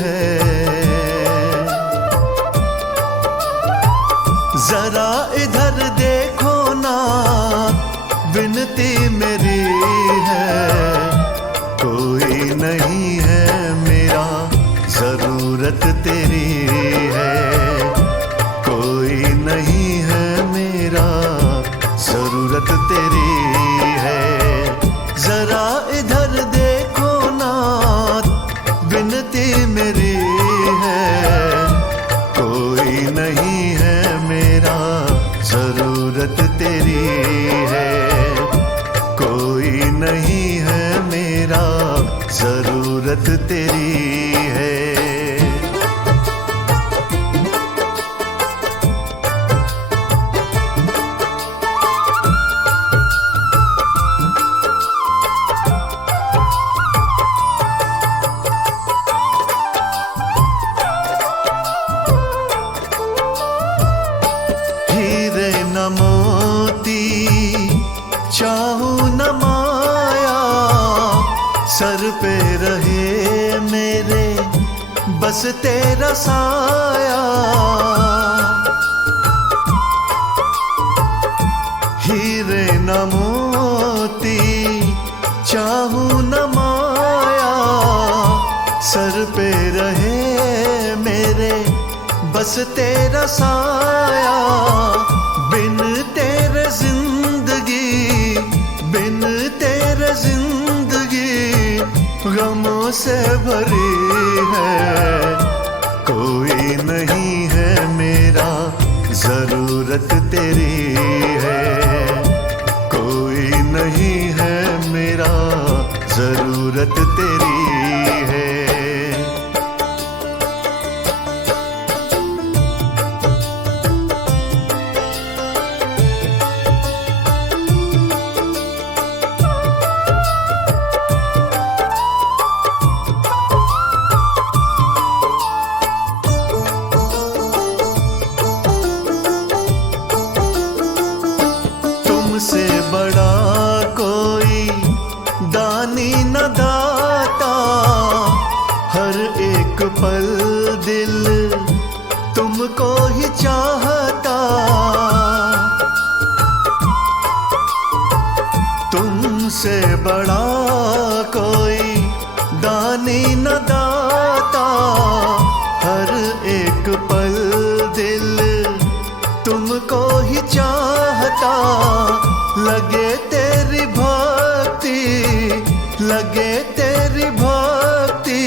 है। जरा इधर देखो ना, विनती मेरी है। कोई नहीं है मेरा, जरूरत तेरी है। कोई नहीं है मेरा, जरूरत तेरी है। जरा इधर देखो ना, विनती मेरी है। कोई नहीं है मेरा, जरूरत तेरी है। कोई नहीं है मेरा, जरूरत तेरी है। हीरे न मोती चाहूं न माया, सर पे रहे मेरे बस तेरा साया। हीरे न मोती चाहूं न माया, सर पे रहे मेरे बस तेरा साया। बिन तेरे जिंदगी, बिन तेरे जिंदगी गमों से भरी है। कोई नहीं है मेरा, जरूरत तेरी है। कोई नहीं है मेरा, जरूरत तेरी है। तुमसे बड़ा कोई दानी न दाता, हर एक पल दिल तुमको ही चाहता। तुमसे बड़ा कोई दानी न दाता, हर एक पल दिल तुमको ही चाहता। लगे तेरी भक्ति, लगे तेरी भक्ति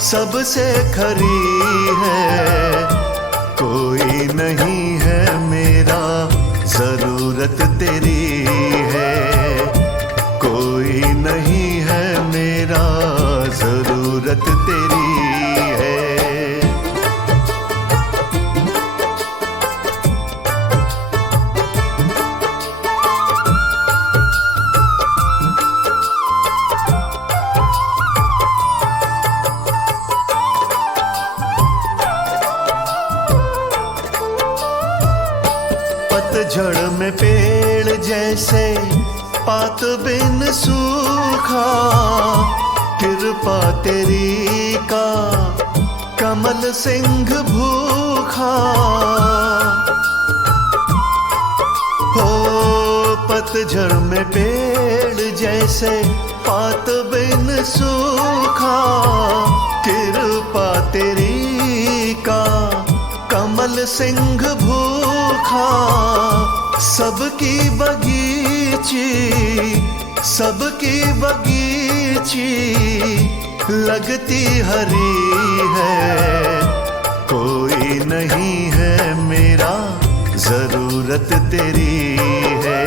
सबसे खरी है। कोई नहीं है मेरा, जरूरत तेरी है। कोई नहीं है मेरा, जरूरत तेरी है। पतझड़ में पेड़ जैसे पात बिन सूखा, कृपा तेरी का कमल सिंह भूखा। हो पतझड़ में पेड़ जैसे पात बिन सूखा, कृपा तेरी का कमल सिंह भूखा। सबकी बगीची, सबकी बगीची लगती हरी है। कोई नहीं है मेरा, जरूरत तेरी है।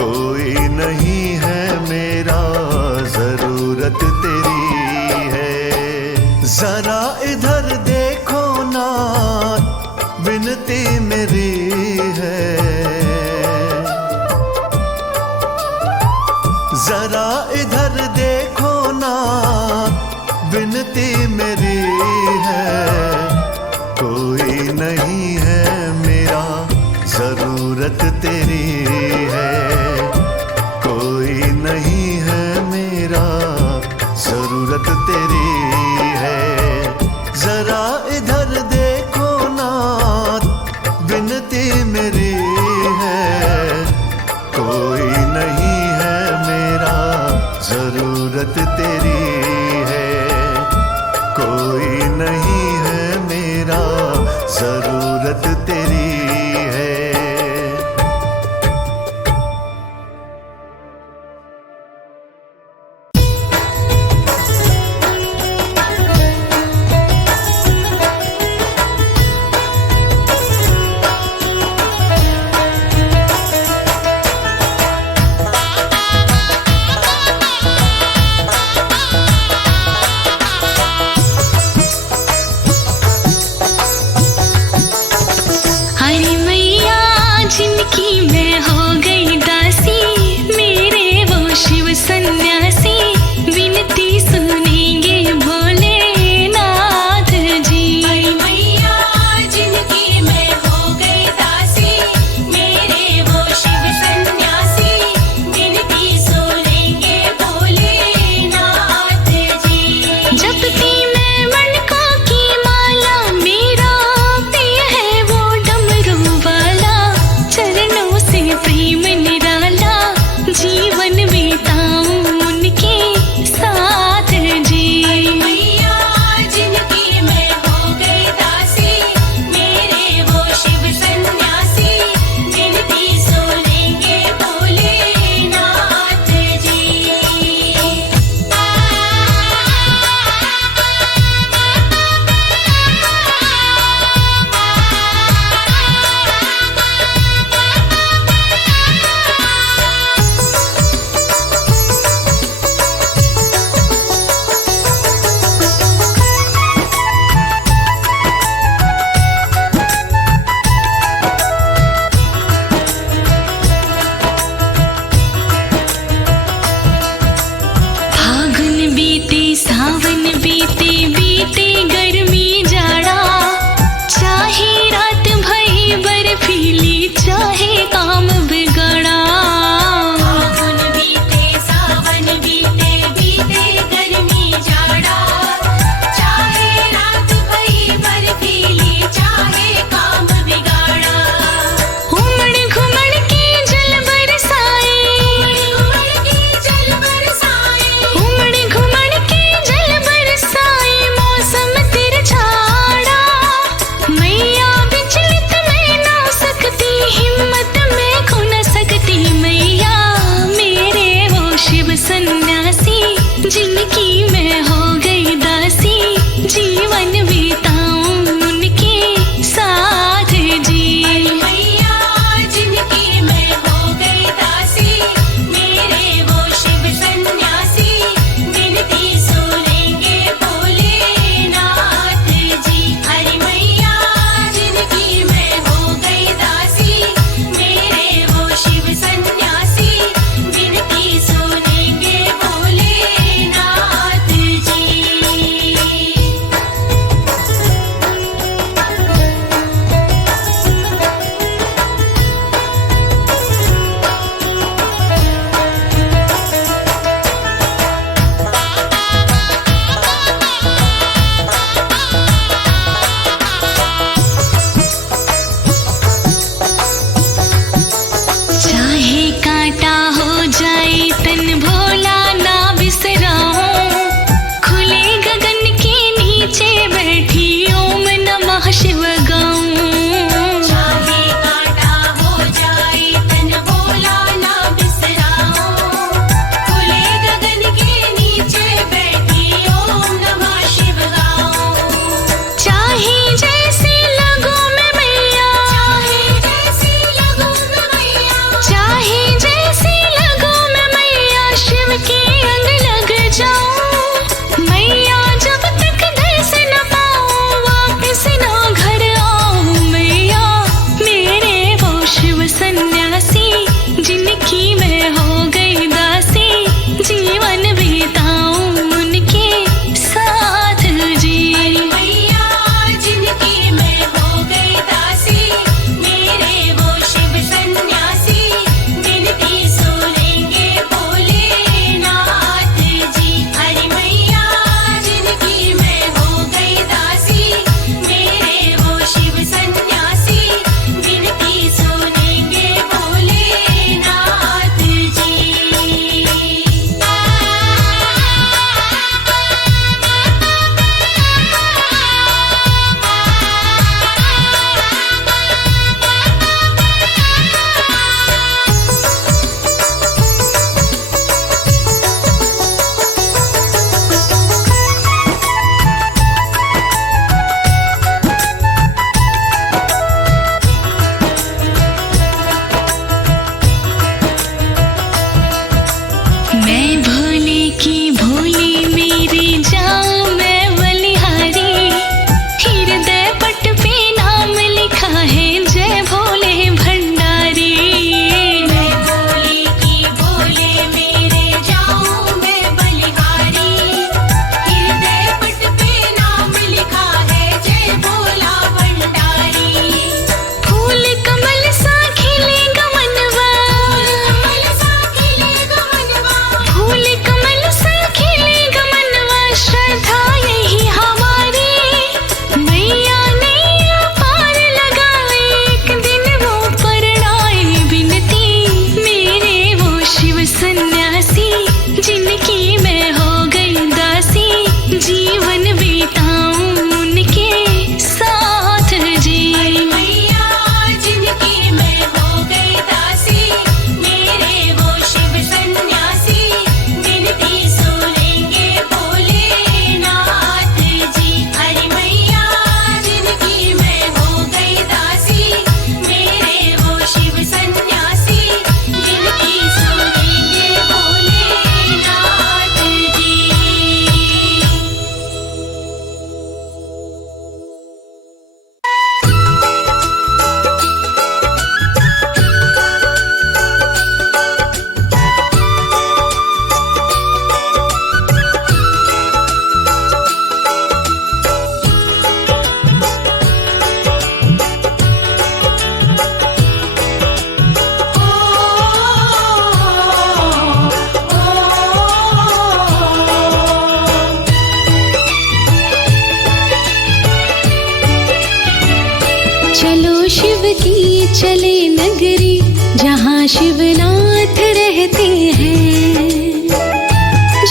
कोई नहीं है मेरा, जरूरत तेरी है। जरा इधर देखो ना, विनती मेरी है। जरा इधर देखो ना, विनती मेरी है। कोई नहीं है मेरा, जरूरत तेरी है। कोई नहीं है मेरा, जरूरत तेरी की चले नगरी जहाँ शिवनाथ रहते हैं।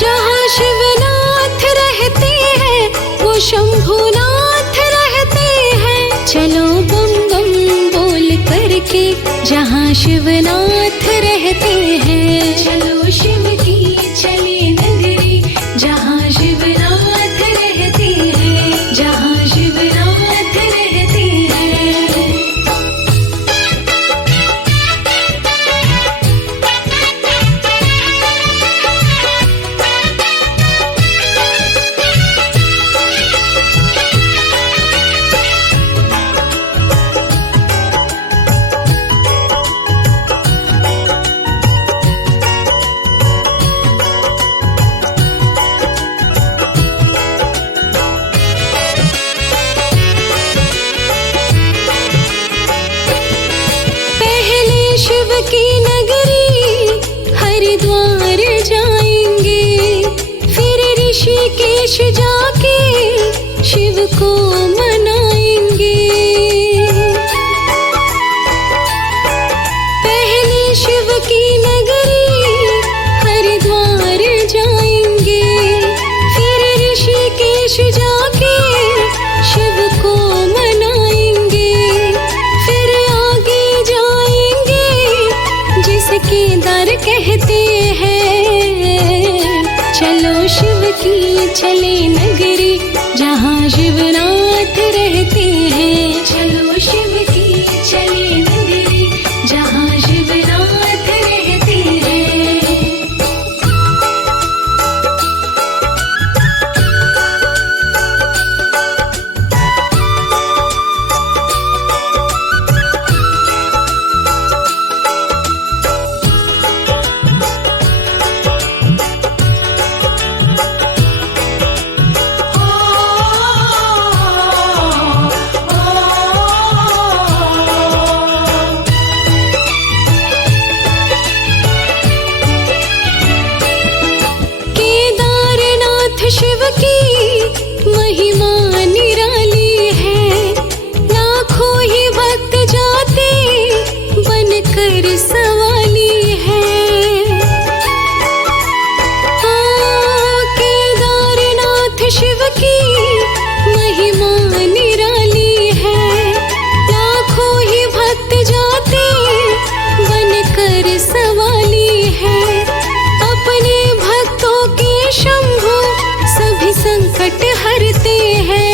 जहाँ शिवनाथ रहते हैं वो शंभुनाथ रहते हैं। चलो बम बम बोल करके जहाँ शिवनाथ रहते हैं। चलो शिव की चले नगरी जहाँ शिवनाथ रहते हैं। जहाँ शिवनाथ रहते हैं। शिव की नगरी हरिद्वार जाएंगे, फिर ऋषिकेश जाके शिव को मनाएंगे। पहले शिव की नगरी हरिद्वार जाएंगे, फिर ऋषिकेश जाके शिव को मनाएंगे। फिर आगे जाएंगे जिसके दर कहते हैं। चलो शिव की चले नगरी जहाँ शिवनाथ रहते हैं। चलो शिव की चले नगरी जहाँ शिवनाथ रहते हैं। शिव की महिमा निराली है, लाखों ही भक्त जाते बनकर सवाली है। केदारनाथ शिव की महिमा निराली है, लाखों ही भक्त जाते बनकर सवाली है। अपने भक्तों के शंभु सभी संकट हरते हैं।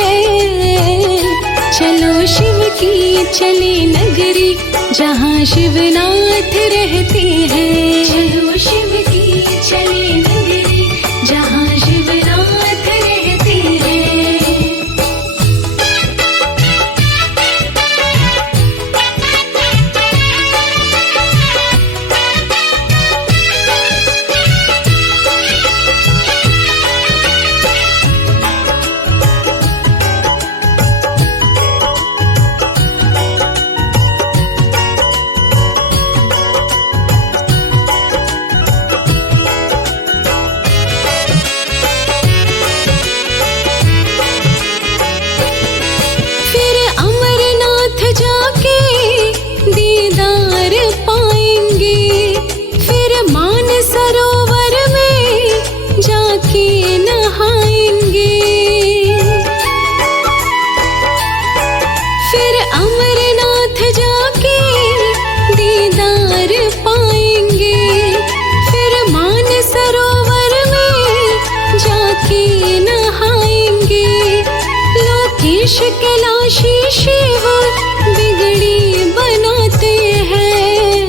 चलो शिव की चले नगरी जहाँ शिवनाथ रहते हैं। चलो शिव की चले नगरी जहाँ शिवनाथ रहते हैं। कैलाशी शिव बिगड़ी बनाते हैं।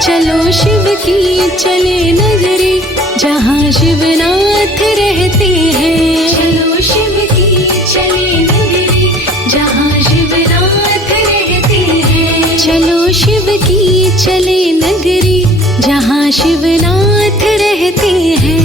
चलो शिव की चले नगरी जहाँ शिवनाथ रहते हैं। चलो शिव की चले नगरी जहाँ शिवनाथ रहते हैं। चलो शिव की चले नगरी जहाँ शिवनाथ रहते हैं।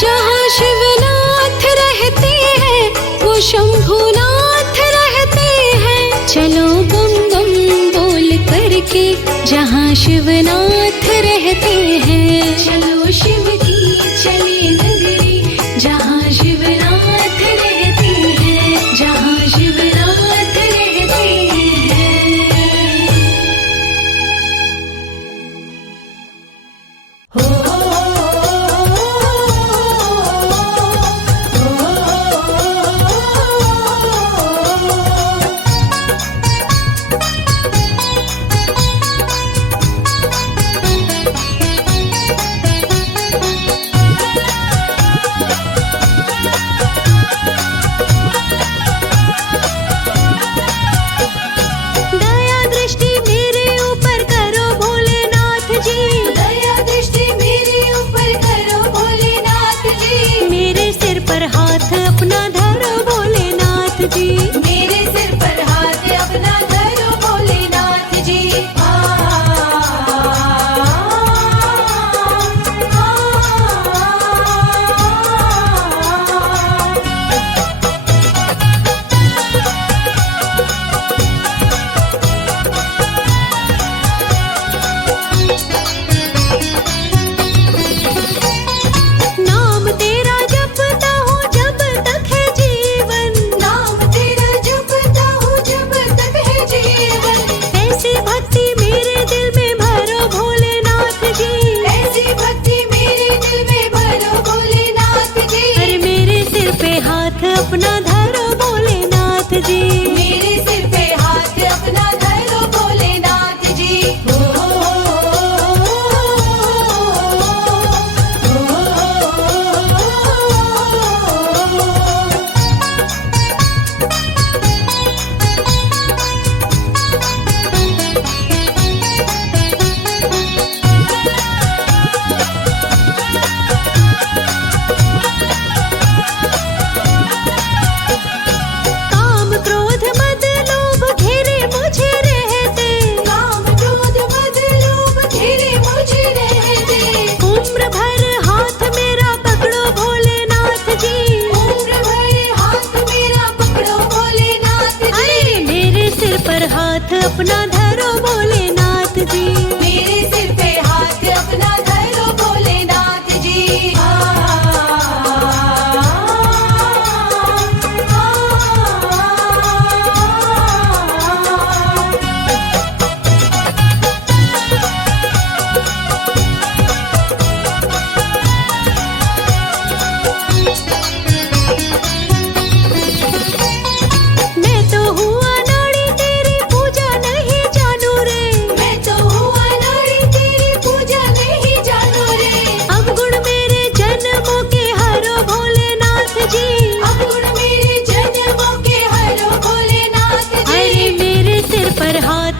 जहाँ शिवनाथ रहते हैं वो शंभुनाथ रहते हैं। चलो बम बम बोल करके जहाँ शिवनाथ रहते हैं। चलो शिव की चले नगरी जहाँ शिवनाथ रहते हैं। जहाँ शिवनाथ रहते हैं।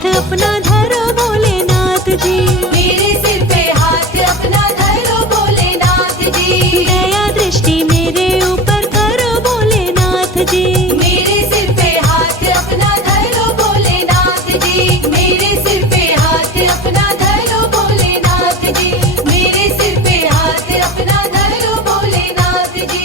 हाथ अपना धरो भोलेनाथ जी, मेरे सिर पे हाथ अपना धरो भोलेनाथ जी, दया दृष्टि मेरे ऊपर करो भोलेनाथ जी, मेरे सिर पे हाथ अपना धरो भोलेनाथ जी, मेरे सिर पे हाथ अपना धरो भोलेनाथ जी, मेरे सिर पे हाथ अपना धरो भोलेनाथ जी।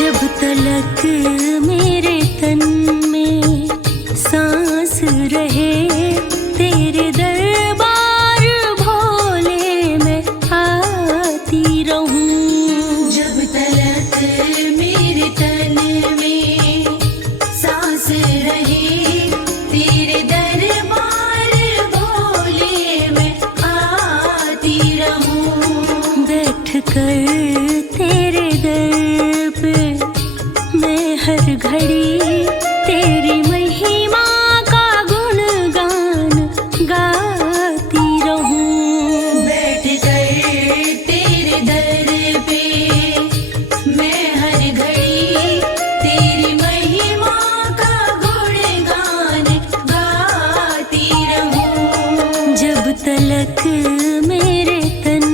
जब तलक मेरे तन में सांस रहे, तेरे दरबार भोले मैं आती रहूं। जब तलक मेरे तन में सांस रहे, तेरे दरबार भोले मैं आती रहूं। बैठ कर तेरे दर पे मैं हर घड़ी तेरी महिमा का गुणगान गाती रहूं। बैठ कर तेरे दर पे मैं हर घड़ी तेरी महिमा का गुणगान गाती रहूं। जब तलक मेरे तन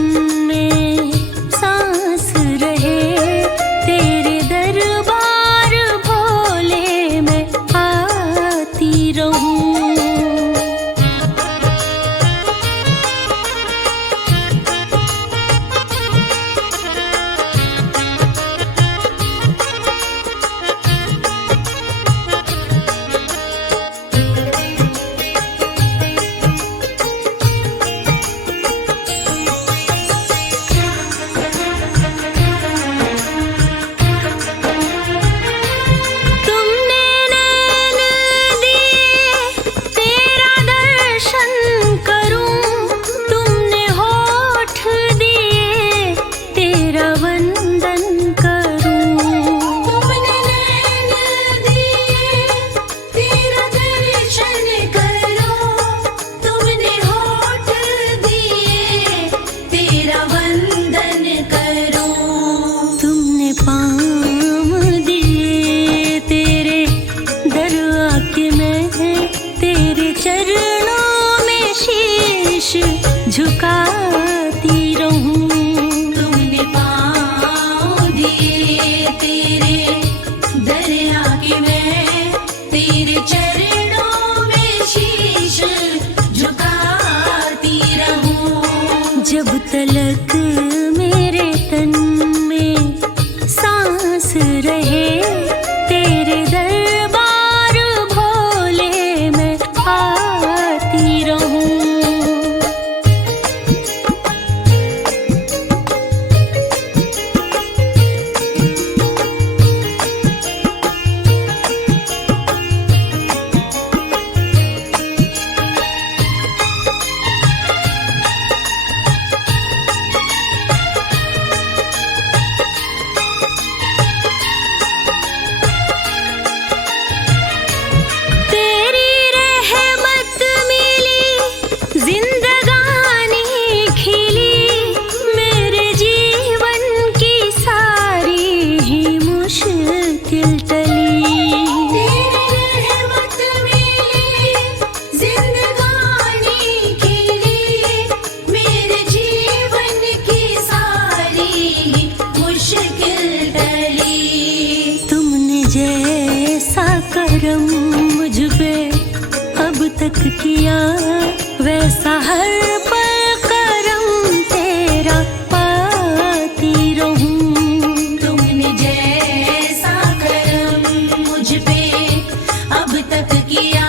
में सांस रहे, तेरे दरबार भोले मैं आती रहूं। तुमने नैन दिए तेरा दर्शन करूं, तुमने होठ दिए तेरा वंदन करूं। तुमने नैन दिए तेरा दर्शन करो, तुमने होठ दिए तेरा वंदन करो। तुमने पाँव दिए तेरे दर आके मैं तेरे चरणों में शीश झुकाती रहूं। तुमने पाँव दिए तेरे दरिया के, मैं तेरे चरणों में शीश झुकाती रहूं। जब तलक मेरे तन में सांस रहे, तेरे दरबार भोले मैं आती रहूं। तेरी रहमत मिली, जिंदगानी खिली, मेरे जीवन की सारी ही मुश्किल टली। तेरी रहमत मिली, जिंदगानी खिली, मेरे जीवन की सारी मुश्किल टली। तुमने जैसा करम मुझ पे अब तक किया, वैसा हर पल करम तेरा पाती रहूं। तुमने जैसा करम मुझ पे अब तक किया,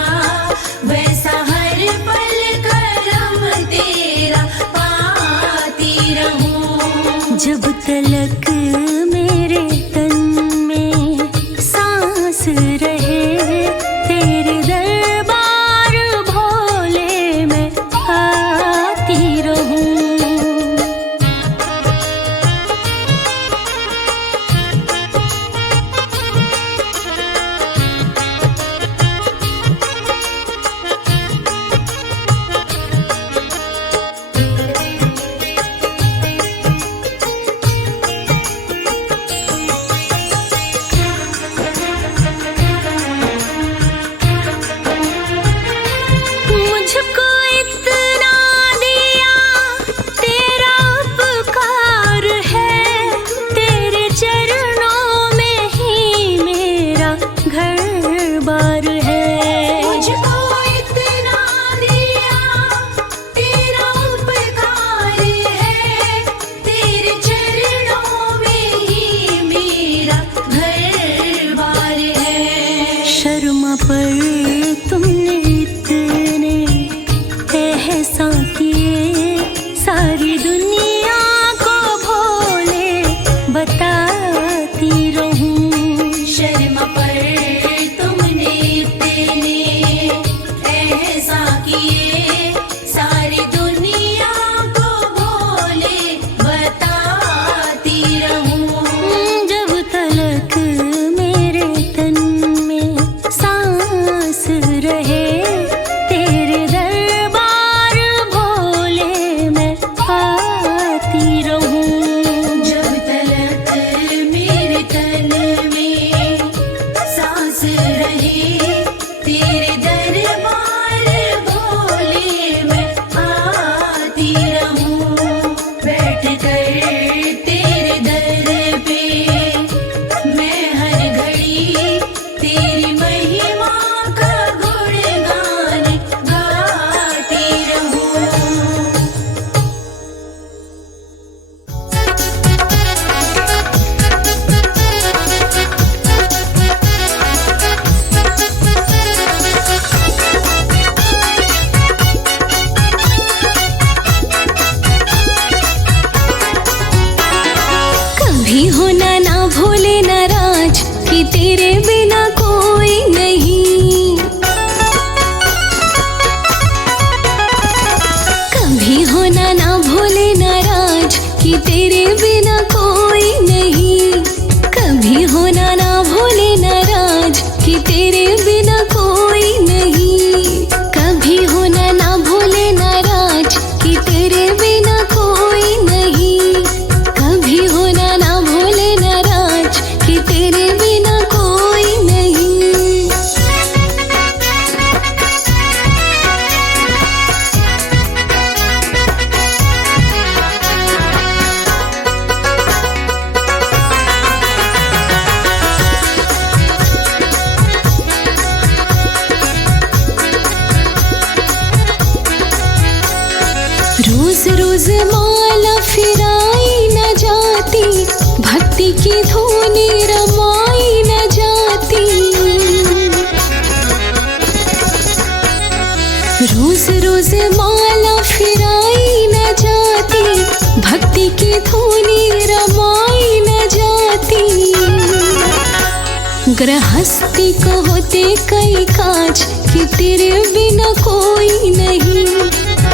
वैसा हर पल करम तेरा पाती रहूं। जब तलक मेरे तन में सांस रहे, तेरे दरबार भोले मैं रहे तेरे दरबार भोले, मैं आती रहूं बैठ कर तेरे दर पे, मैं हर घड़ी तेरी महिमा का गुणगान गाती रहूं। कभी होना ना भोले नाराज कि तेरे बिना कोई नहीं। कभी होना ना भोले नाराज कि तेरे बिना कोई नहीं। कभी होना ना भोले नाराज कि तेरे बिना कोई नहीं। कभी होना ना भोले नाराज कि तेरे बिना कोई नहीं। कभी होना ना भोले नाराज कि तेरे बिना कोई नहीं। रोज रोज माला फिराई न जाती, भक्ति की धुनी रमाई न जाती। रोज रोज माला फिराई न जाती, भक्ति की धुनी रमाई न जाती। गृहस्थी को होते कई काज कि तेरे बिना कोई नहीं।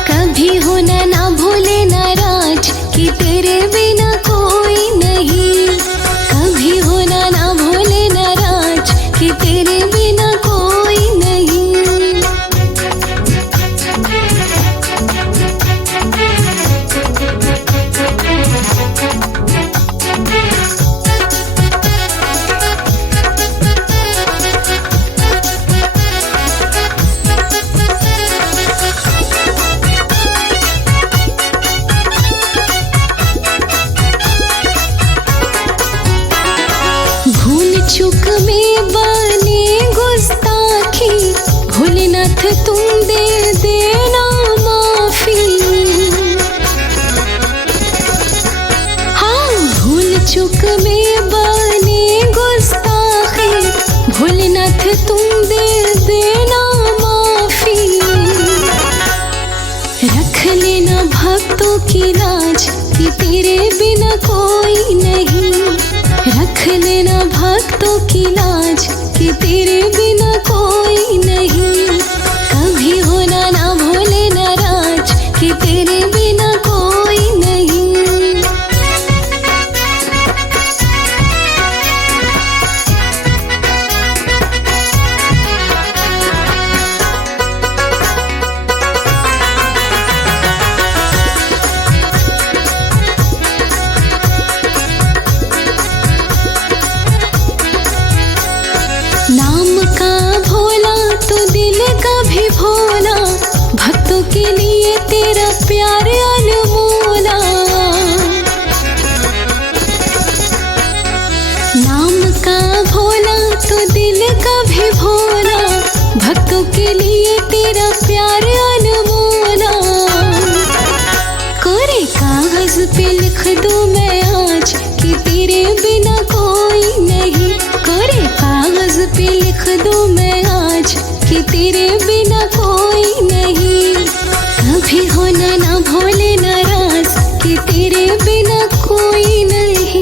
कभी होना ना भोले नाराज कि तेरे बिना कोई नहीं। कभी होना ना भोले नाराज कि तेरे बिना कोई नहीं। भूल चूक में बने गुस्ताखी, भोलेनाथ तुम दे देना माफी। हाँ, भूल चूक में बने गुस्ताखी, भोलेनाथ तुम दे देना माफी। रख लेना भक्तों की लाज कि तेरे बिना कोई नहीं। रख लेना भक्तों की लाज कि तेरे बिना कोई नहीं। कभी होना ना भोले नाराज कि तेरे बिना कोई नहीं। नाम का भोला तो दिल का भी भोला, भक्तों के लिए तेरा प्यार अनमोला। नाम का भोला तो दिल का भी भोला, भक्तों के लिए तेरा प्यार अनमोला। कोरे कागज पे लिख दूं मैं आज कि तेरे बिना कोई नहीं। कोरे कागज पे लिख दूं मैं आज कि तेरे बिना कोई नहीं। कभी होना ना भोले नाराज कि तेरे बिना कोई नहीं।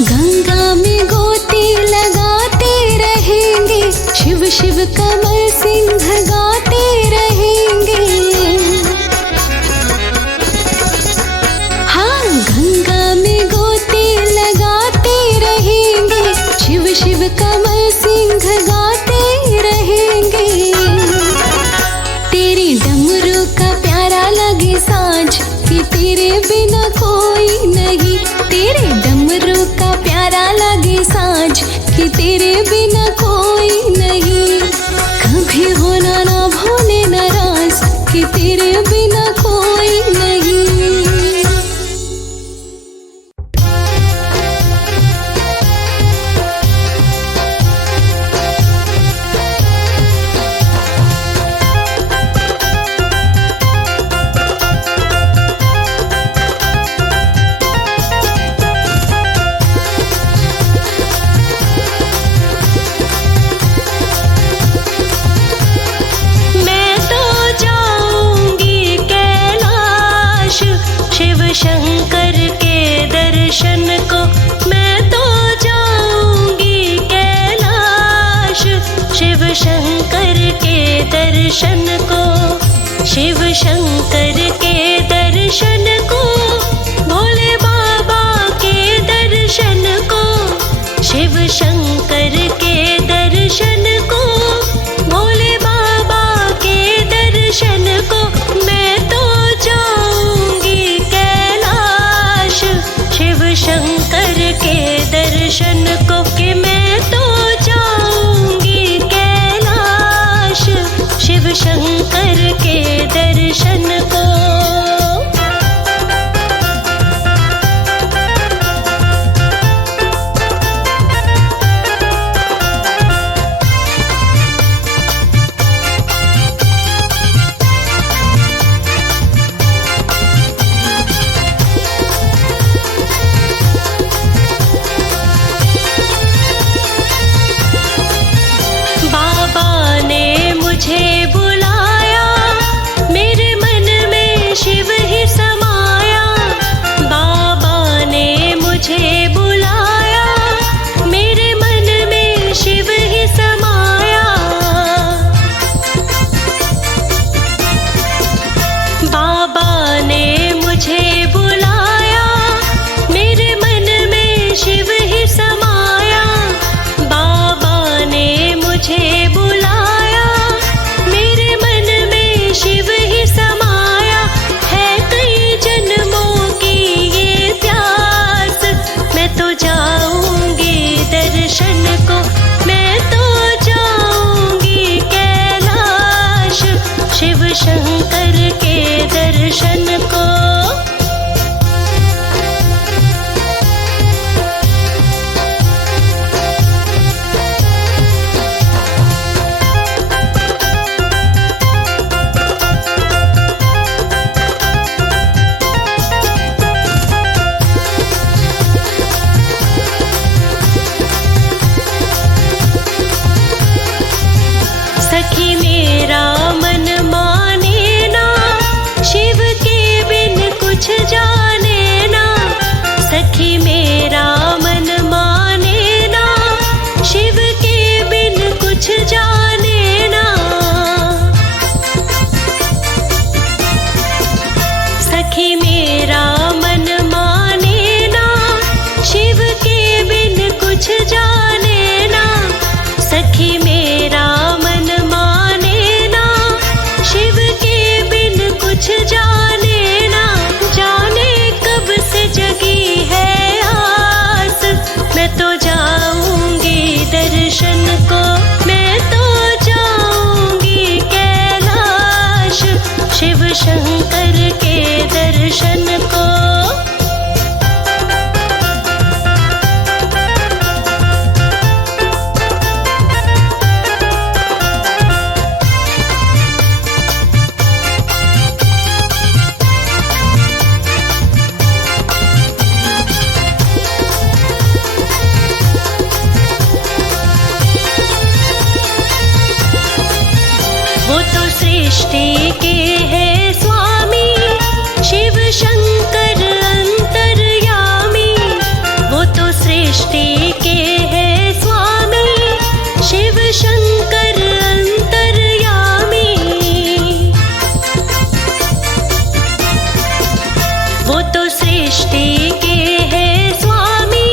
गंगा में गोते लगाते रहेंगे, तेरे बिना कोई नहीं। कभी होना ना भूले नाराज कि तेरे बिना कोई नहीं। मैं तो जाऊंगी कैलाश शिव शंकर के दर्शन को। मैं तो जाऊंगी कैलाश शिव शंकर के दर्शन को। शिव शंकर के दर्शन को, भोले बाबा के दर्शन को। शिव शंकर के दर्शन को, भोले बाबा के दर्शन को। मैं तो जाऊंगी कैलाश शिव शंकर के दर्शन को। कि मैं तो जाऊंगी कैलाश शिव शंकर के दर्शन को। बाबा ने मुझे बुलाया, मेरे मन में शिव ही समाया। बाबा ने मुझे बुलाया, मेरे मन में शिव ही समाया। बाबा ने मुझे बुलाया, मेरे मन में शिव ही समाया। बाबा ने मुझे बुलाया, मेरे मन में शिव ही समाया। है कई जन्मों की ये प्यास, मैं तो जाऊंगी दर्शन को। मैं तो जाऊंगी कैलाश शिव शंकर के दर्शन को। सखी मेरा मन माने ना, शिव के बिन कुछ जाने ना। सखी मेरा मन माने ना, शिव के बिन कुछ जाने ना। सखी मेरा मन माने ना, शिव के बिन कुछ जाने ना। सखी मेरा मन माने ना, शिव के बिन कुछ जाने ना। जाने कब से जगी है आस, मैं तो जाऊंगी दर्शन को। मैं तो जाऊंगी कैलाश शिव शंकर के दर्शन को। वो तो सृष्टि के है स्वामी, शिव शंकर अंतर्यामी। वो तो सृष्टि के है स्वामी, शिव शंकर अंतर्यामी। वो तो सृष्टि के है स्वामी,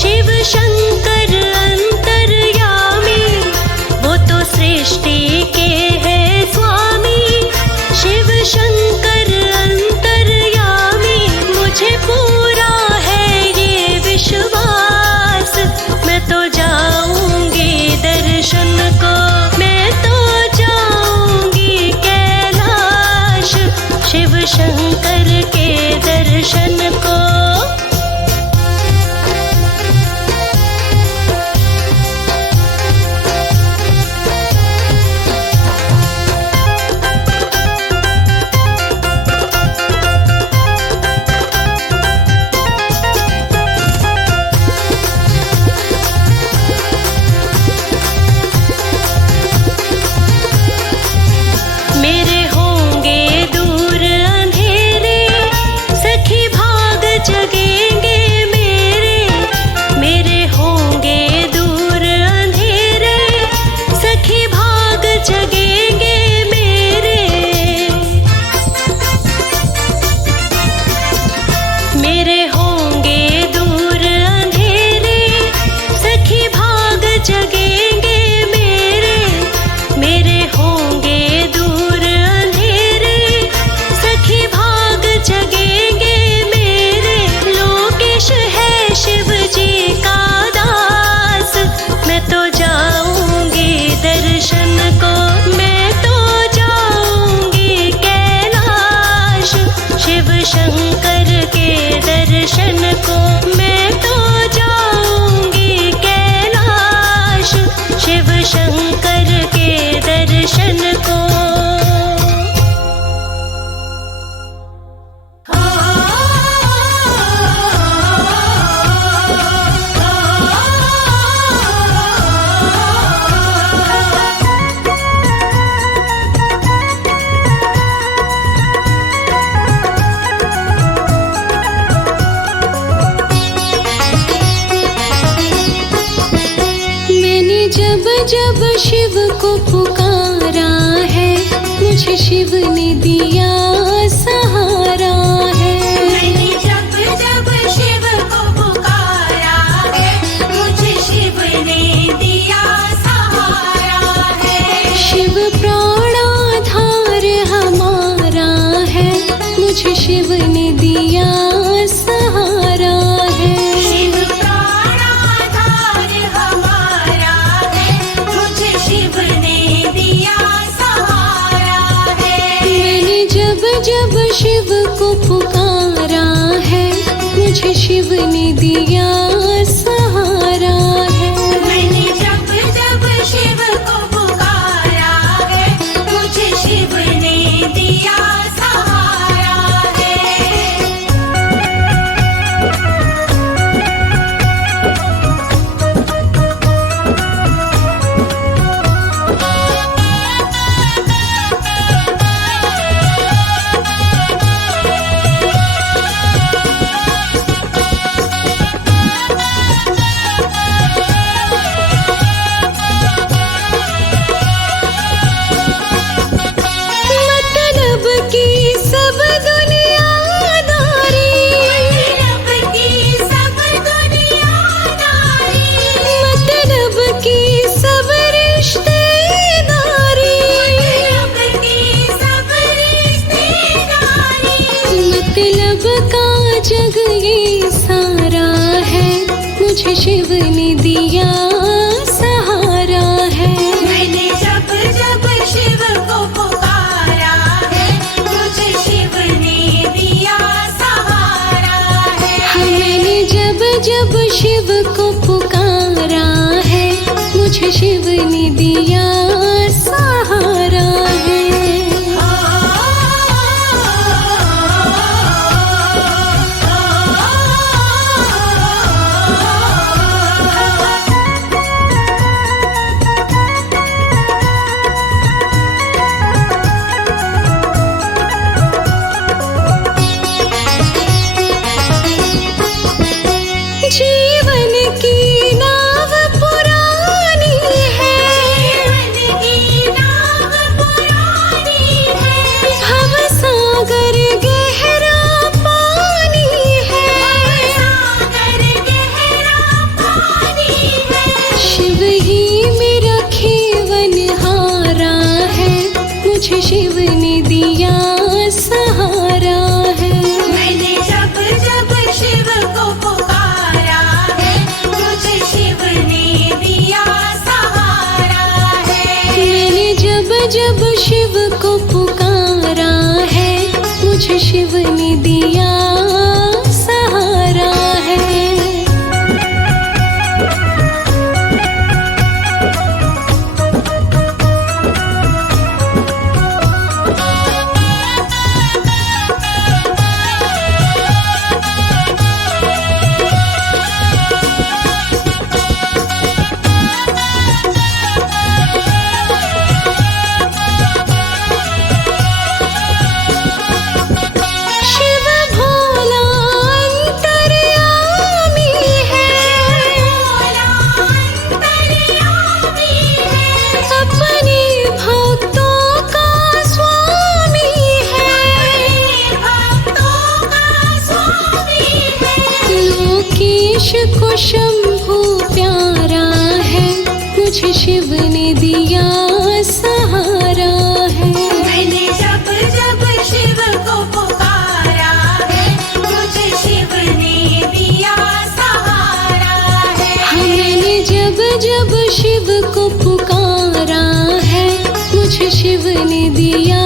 शिव शंकर अंतर्यामी। वो तो सृष्टि के है स्वामी, शंकर के दर्शन को। मेरे होंगे दूर अंधेरे, सखी भाग जगेंगे मेरे। मेरे होंगे दूर अंधेरे, सखी भाग जगेंगे मेरे। मेरे होंगे दूर अंधेरे, सखी भाग जगेंगे मेरे। मेरे होंगे दूर अंधेरे, सखी भाग जगेंगे मेरे। लोकेश है शिव जी का दास, मैं तो जाऊंगी दर्शन को। मैं तो जाऊंगी कैलाश, शिव शंकर के दर्शन को। मैं तो जाऊंगी कैलाश, शिव शंकर के दर्शन को। मैंने जब जब शिव को पुकारा है, मुझे शिव ने दिया सहारा है। मैंने जब जब शिव को पुकारा है, मुझे शिव ने दिया सहारा है। शिव प्राणाधार हमारा है, मुझे शिव ने दिया सहारा है। शिव प्राणाधार हमारा है, मुझे शिव ने दिया सहारा है। मैंने जब जब शिव को पुकारा है, मुझे शिव ने दिया सहारा है। मैंने जब जब शिव को पुकारा है, मुझे शिव ने दिया सहारा है। मतलब की सब दुनियादारी, मतलब की सब दुनियादारी, मतलब की सब रिश्तेदारी, मतलब की सब रिश्तेदारी। मतलब का जग ये सारा है, मुझे शिव ने दिया सहारा है। मैंने जब जब शिव को पुकारा है, मुझे शिव ने दिया सहारा है। मैंने जब जब शिव को पुकारा है, मुझे शिव ने दिया सहारा है। जीवन की नाव पुरानी है, जीवन की नाव पुरानी है। भव सागर गहरा पानी है। सागर गहरा पानी है। शिव ही मेरा खेवनहारा है, मुझे शिव ने दिया सहारा है। मैंने जब जब शिव को पुकारा है, मुझे शिव ने दिया सहारा है। मैंने जब जब शिव को पुकारा है, मुझे शिव ने दिया सहारा है। शिव भोला अंतर्यामी है, अपने भक्तों का स्वामी है। लोकेश को शंभु प्यारा है, मुझे शिव ने दिया सहारा है। मैंने जब जब शिव को पुकारा है, मुझे शिव ने दिया सहारा है। मैंने जब जब शिव को पुकारा है, मुझे शिव ने दिया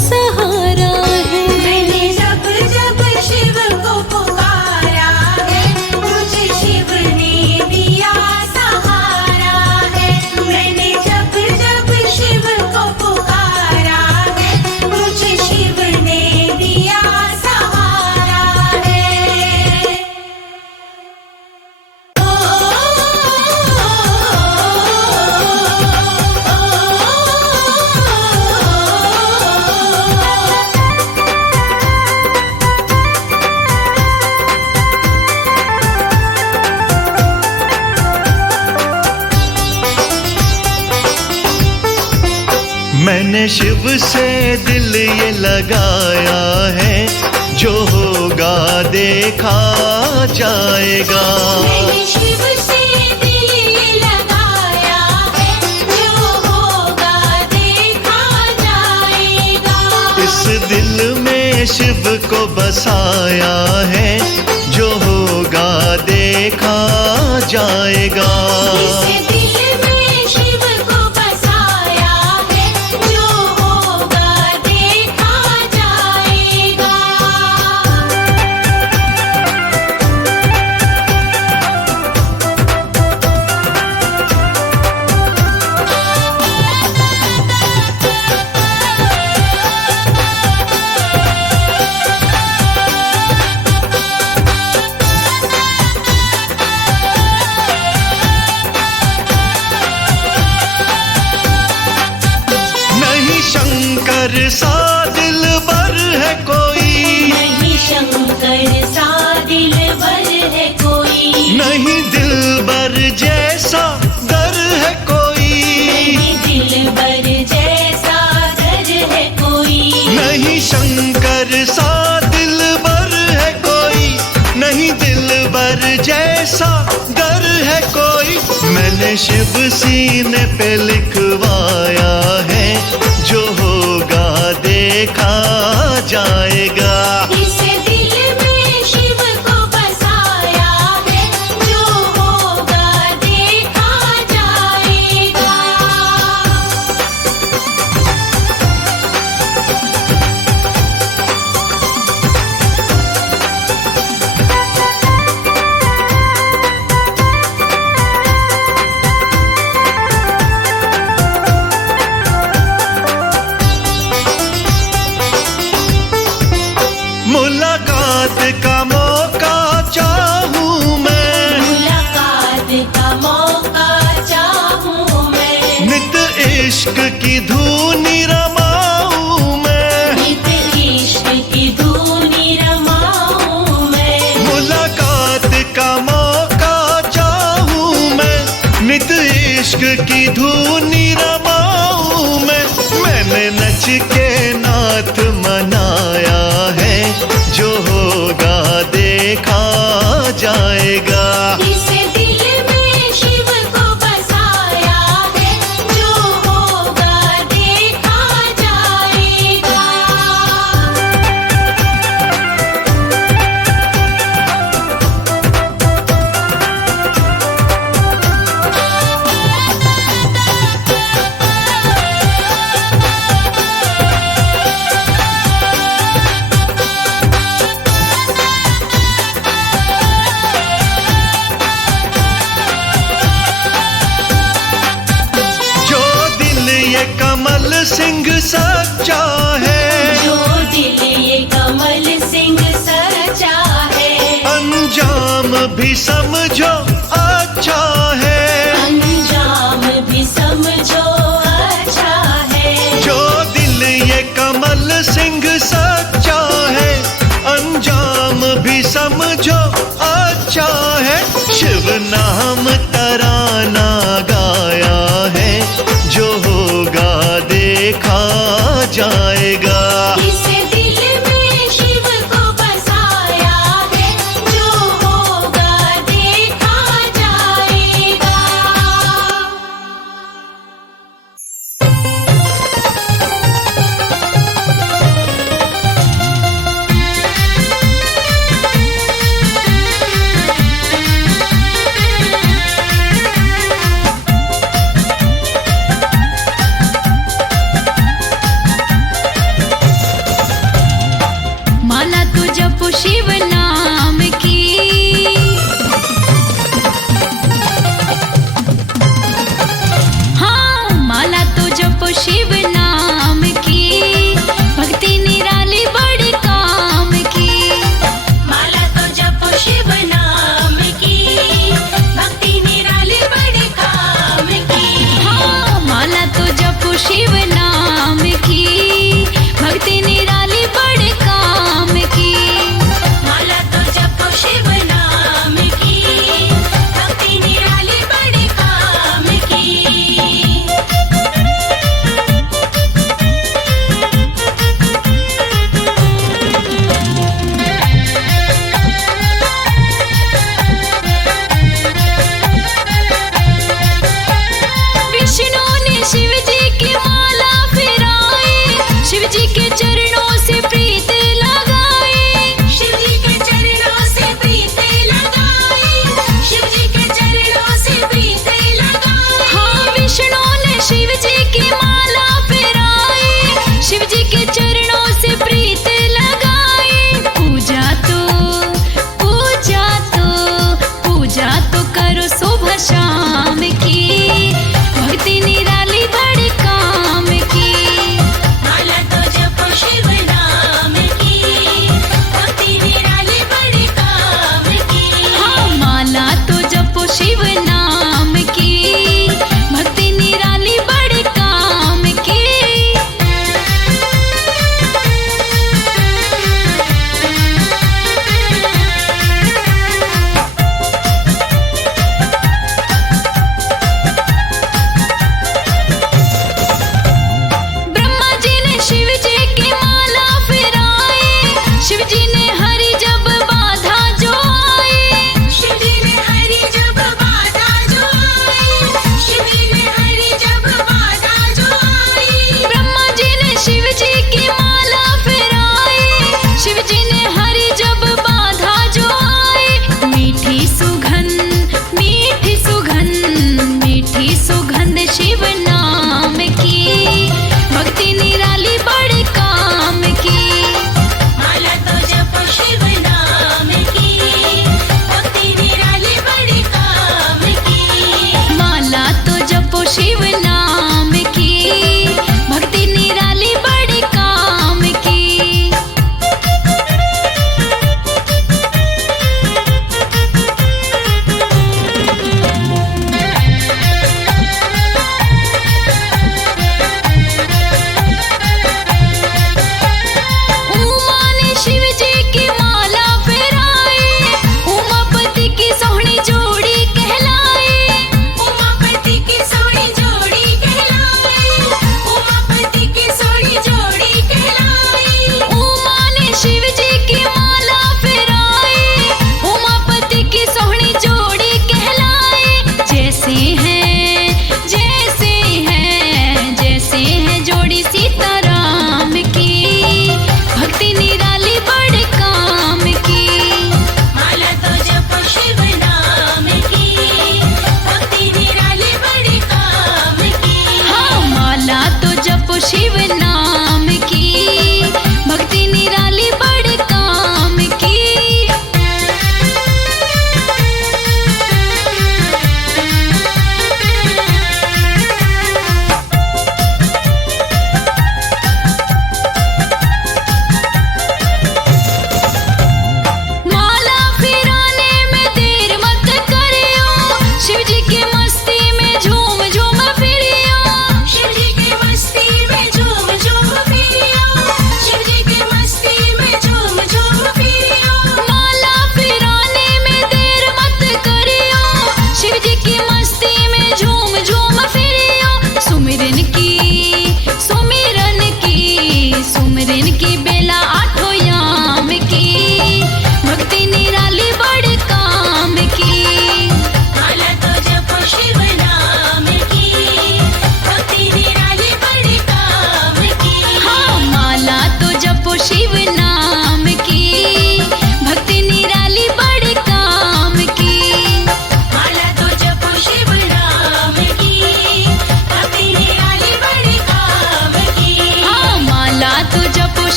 सहारा है। मैंने जब जब शिव को पुकारा है, मुझे शिव ने दिया सहारा है। मैंने जब जब शिव को पुकारा है, मुझे शिव ने दिया सहारा है। मैंने शिव से दिल ये लगाया है, जो होगा देखा जाएगा। मैंने शिव से दिल लगाया है, जो होगा देखा जाएगा। इस दिल में शिव को बसाया है, जो होगा देखा जाएगा। इस दिल में शिव को बसाया है, जो होगा देखा जाएगा। नहीं शंकर सा दिलबर है कोई, नहीं शंकर सा दिलबर है कोई। नहीं दिलबर जैसा दर है कोई। नहीं दिलबर जैसा दर है कोई। नहीं शंकर सा दिलबर है कोई, नहीं दिलबर जैसा दर है कोई। मैंने शिव सीने पे लिखवाया है, जो होगा देखा जाएगा। इस दिल में शिव को बसाया है, जो होगा देखा जाएगा। मुलाकात का मौका चाहूँ मैं, मुलाकात का मौका चाहूँ मैं। नित इश्क की धूनी रमाऊँ मैं। नित इश्क की धूनी रमाऊँ मैं। मुलाकात का मौका चाहूँ मैं, नित इश्क की धूनी रमाऊँ मैं। मैंने नच के नाथ मनाया है, जो होगा देखा जाएगा। इस दिल में शिव को बसाया है, जो होगा देखा भी समझो अच्छा है, अंजाम भी समझो अच्छा है। जो दिल ये कमल सिंह सच्चा है, अंजाम भी समझो अच्छा है। शिव नाम तराना गाया है, जो होगा देखा जाएगा। इस दिल में शिव को बसाया है, जो होगा देखा जाएगा।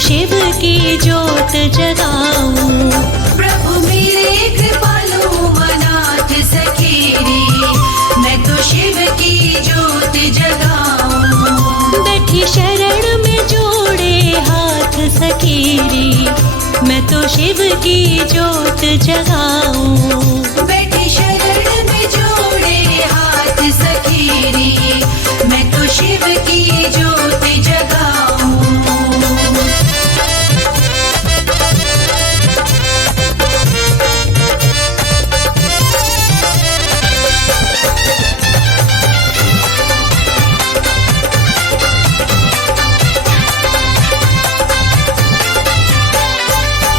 शिव की ज्योत जगाऊं। प्रभु मेरे कृपालु मनाथ सखीरी, मैं तो शिव की ज्योत जगाऊं। बैठी शरण में जोड़े हाथ सखीरी, मैं तो शिव की ज्योत जगाऊं। बैठी शरण में जोड़े हाथ सखीरी, मैं तो शिव की ज्योत जगाऊं।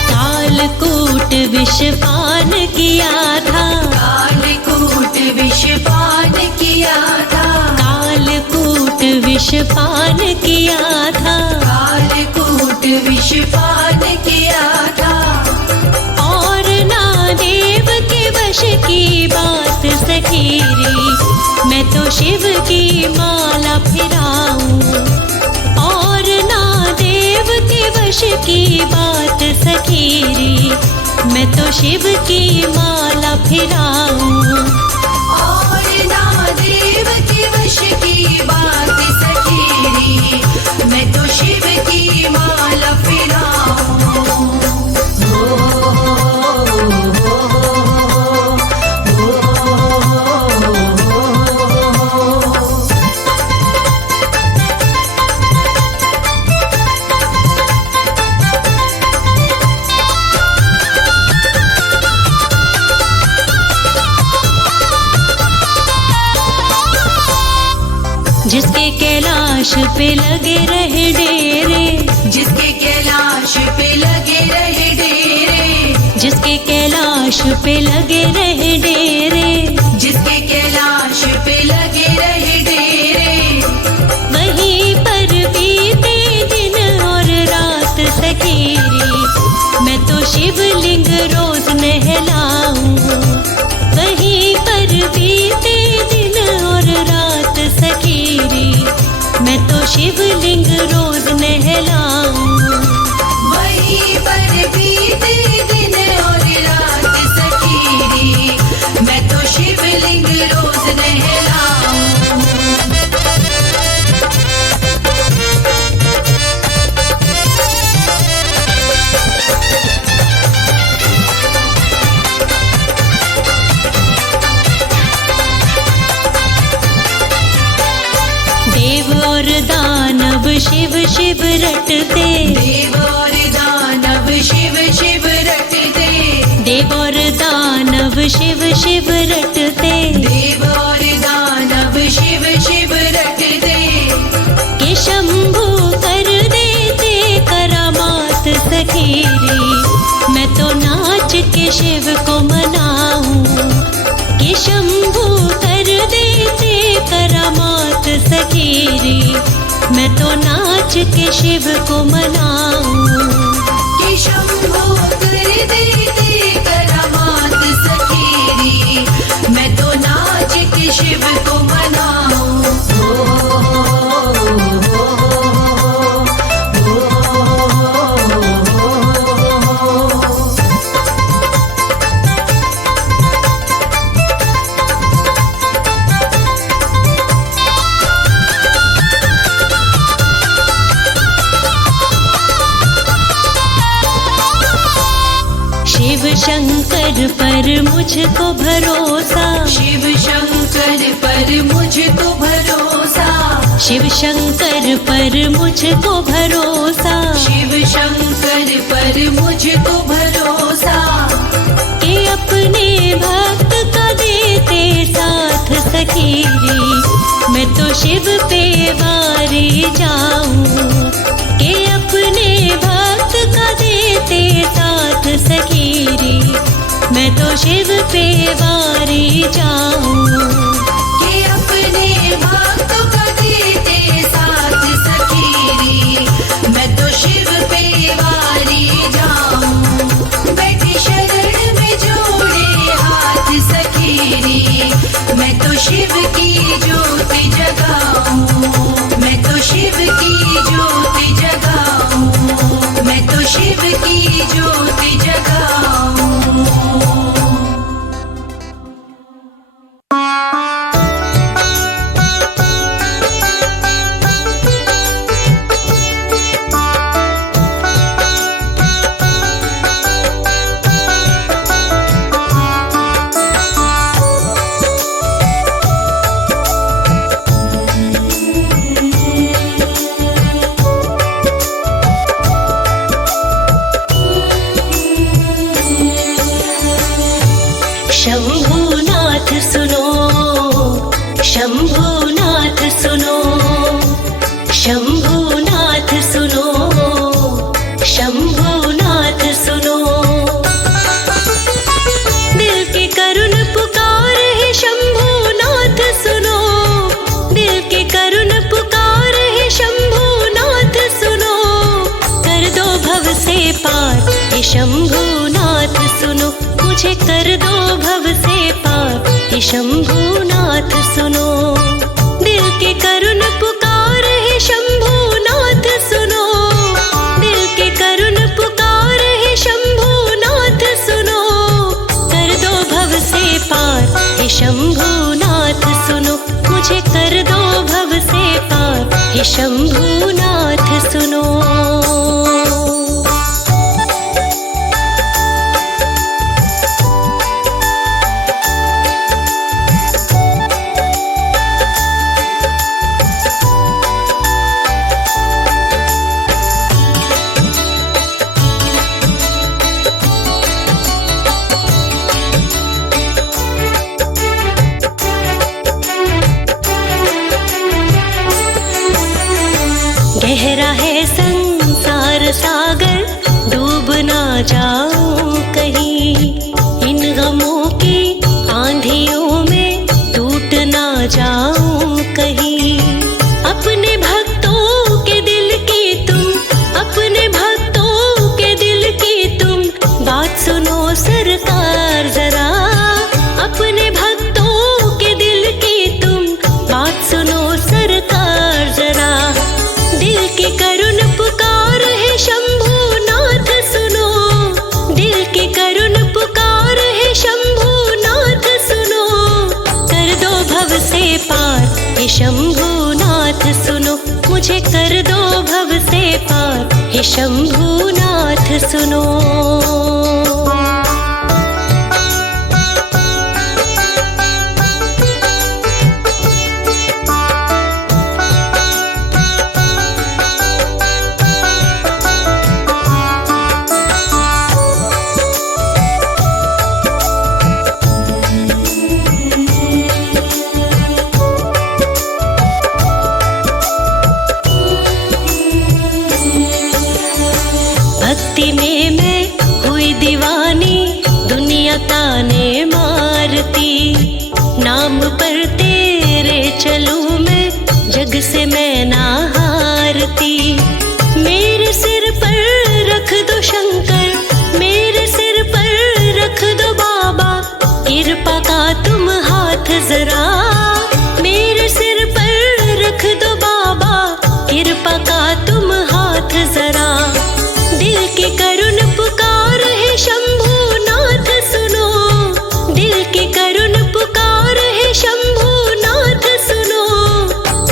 कालकूट विषपान किया था, कालकूट विषपान किया था, कालकूट विषपान किया था, कालकूट विषपान किया था। और ना देव के वश की बात सखीरी, मैं तो शिव की माला फिराऊं। और ना देव के वश की बात सखीरी, मैं तो शिव की माला फिराऊं। और ना देव के वश की बात सखीरी, मैं तो शिव की माला फिराऊं। जिसके कैलाश पे लगे रहे डेरे, जिसके कैलाश पे लगे रहे डेरे, जिसके कैलाश पे लगे रहे डेरे, जिसके कैलाश पे लगे रहे डेरे, वहीं पर बीते दिन और रात सखीरी, मैं तो शिवलिंग रोज नहलाऊं। वहीं पर बीते दिन और रात सखीरी, मैं तो शिवलिंग रोज नहलाऊं। वहीं पर बीते दिन और रात सखीरी, मैं तो शिवलिंग रोज नहलाऊं। देव और दानव शिव शिव रटते, देव और दानव शिव शिव रटते, देव और दानव शिव शिव रटते, देव और दानव शिव शिव रटते, के शंभू कर देते करामात सखीरी, मैं तो नाच के शिव को मनाऊं। के शंभू कर देते करामात सखीरी, मैं तो नाच के शिव को मनाऊं। कि शंभो कर देते करामात सखीरी, मैं तो नाच के शिव को मनाऊं। शिव शंकर पर मुझको भरोसा, शिव शंकर पर मुझको भरोसा, शिव शंकर पर मुझको भरोसा, शिव शंकर पर मुझको भरोसा, के अपने भक्त का देते साथ सखीरी, मैं तो शिव पे वारी जाऊं। के अपने भक्त का देते साथ सखीरी, मैं तो शिव पे वारी जाऊं। कि अपने भक्तों का देते साथ सखीरी, मैं तो शिव पे वारी जाऊं। बैठी शरण में जोड़े हाथ सखीरी, मैं तो शिव की ज्योत जगाऊं, मैं तो शिव की ज्योत जगाऊं। हे शंभुनाथ सुनो, मुझे कर दो भव से पार। हे शंभुनाथ सुनो, दिल की करुण पुकार है शंभुनाथ सुनो, दिल की करुण पुकार है शंभुनाथ सुनो, कर दो भव से पार। हे शंभुनाथ सुनो, मुझे कर दो भव से पार। हे शंभुनाथ सुनो। गहरा है संसार सागर, डूब ना जाऊं कहीं, इन गमों की आंधियों में टूट ना जाऊं कहीं। अपने भक्तों के दिल की तुम, अपने भक्तों के दिल की तुम बात सुनो सरकार जरा, अपने भक्तों के दिल की तुम बात सुनो सरकार जरा। दिल की करुण पुकार है शंभुनाथ सुनो, दिल की करुण पुकार है शंभुनाथ सुनो, कर दो भव से पार। हे शंभुनाथ सुनो, मुझे कर दो भव से पार। हे शंभुनाथ सुनो। भक्ति में मैं हुई दीवानी, दुनिया ताने मारती, नाम पर तेरे चलूं मैं, जग से मैं ना हारती। मेरे सिर पर रख दो शंकर, मेरे सिर पर रख दो बाबा, कृपा का तुम हाथ जरा, मेरे सिर पर रख दो बाबा, कृपा का तुम हाथ जरा। दिल की करुण पुकार है शंभुनाथ सुनो, दिल की करुण पुकार है शंभुनाथ सुनो,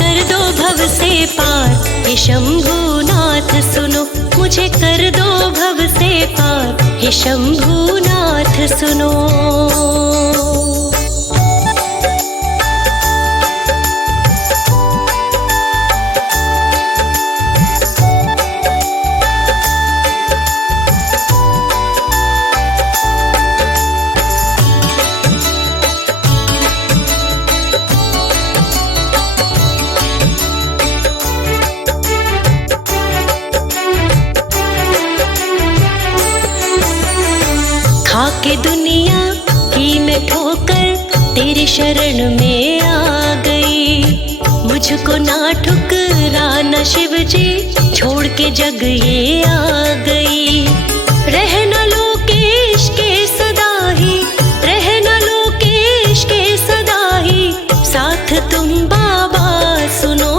कर दो भव से पार। हे शंभुनाथ सुनो, मुझे कर दो भव से पार। हे शंभुनाथ सुनो। खाके दुनिया की मैं ठोकर तेरी शरण में आ गई, मुझको ना ठुकराना शिव जी, छोड़ के जग ये आ गई। रहना लोकेश के सदा ही, रहना लोकेश के सदा ही, साथ तुम बाबा सुनो,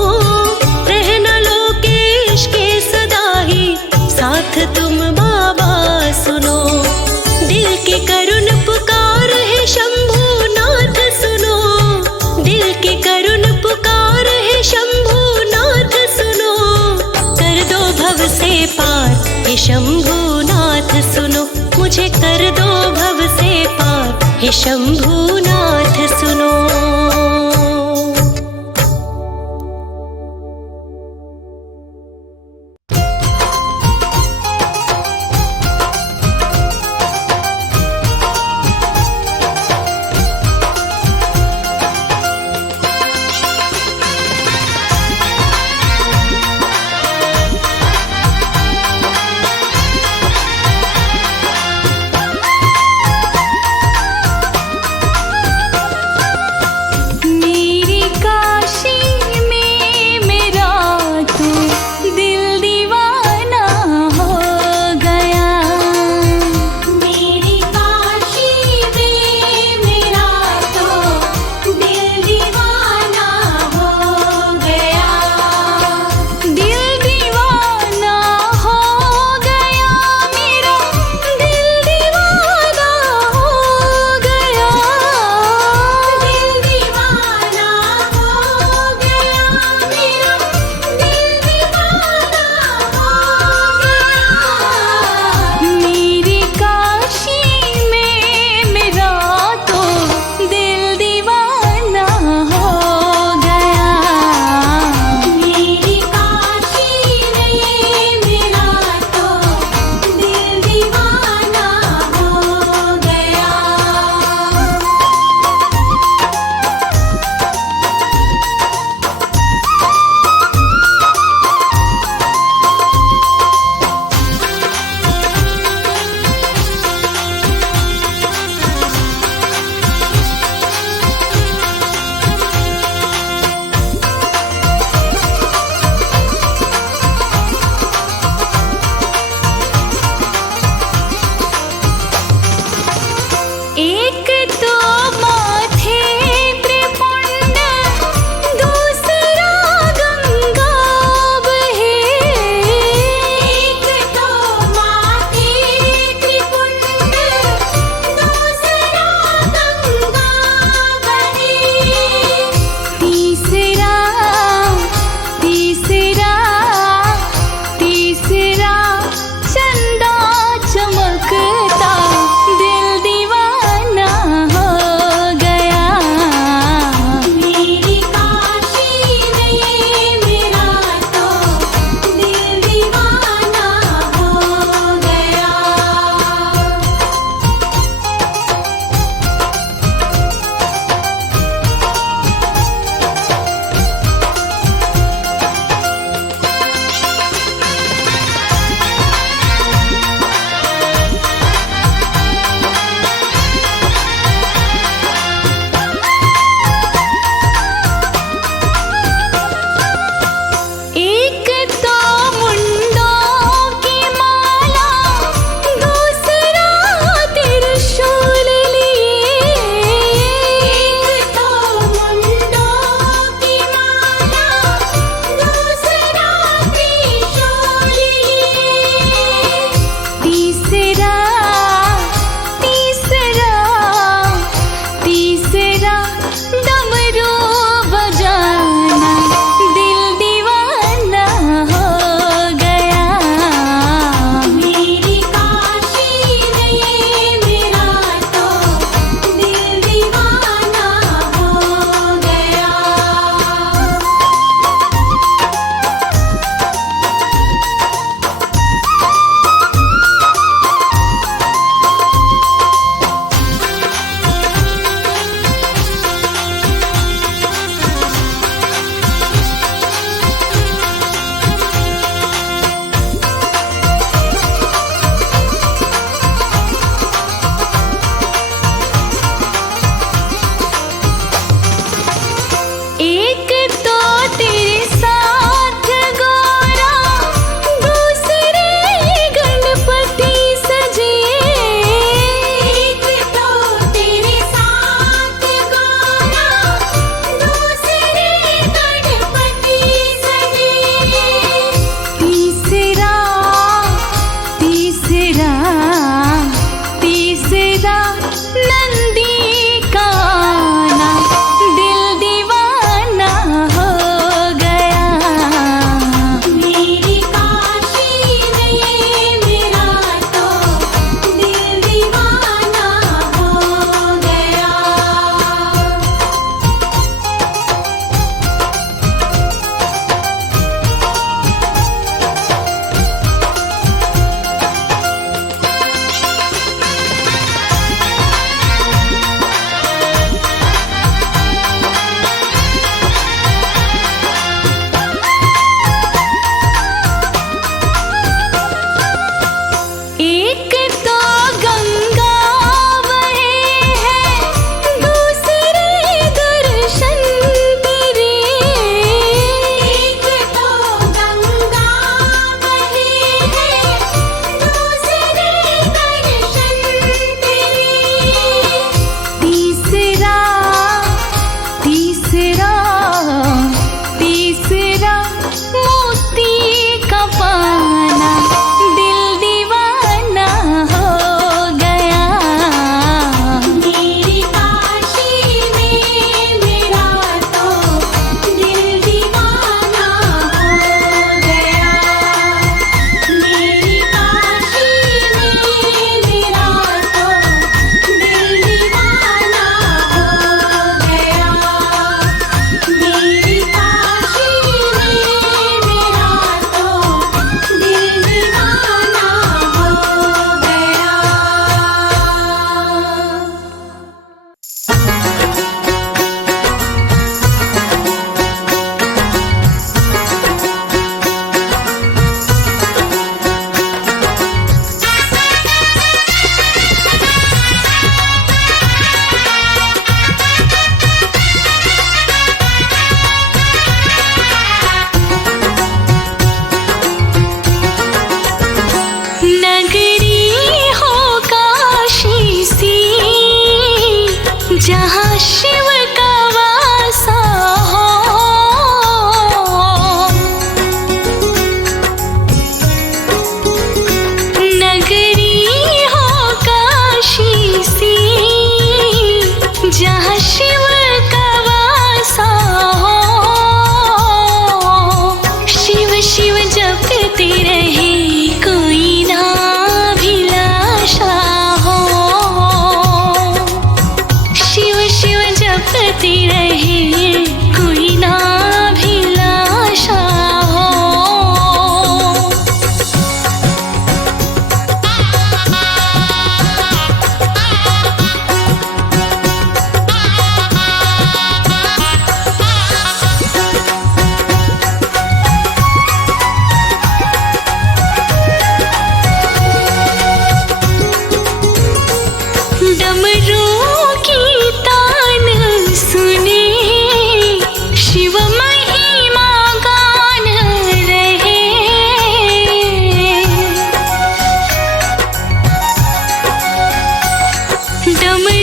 रहना लोकेश के सदा ही, साथ तुम बाबा सुनो। दिल की करुण पुकार है शंभुनाथ सुनो, दिल की करुण पुकार है शंभुनाथ सुनो, कर दो भव से पार। हे शंभुनाथ सुनो, मुझे कर दो भव से पार। हे शंभुनाथ सुनो।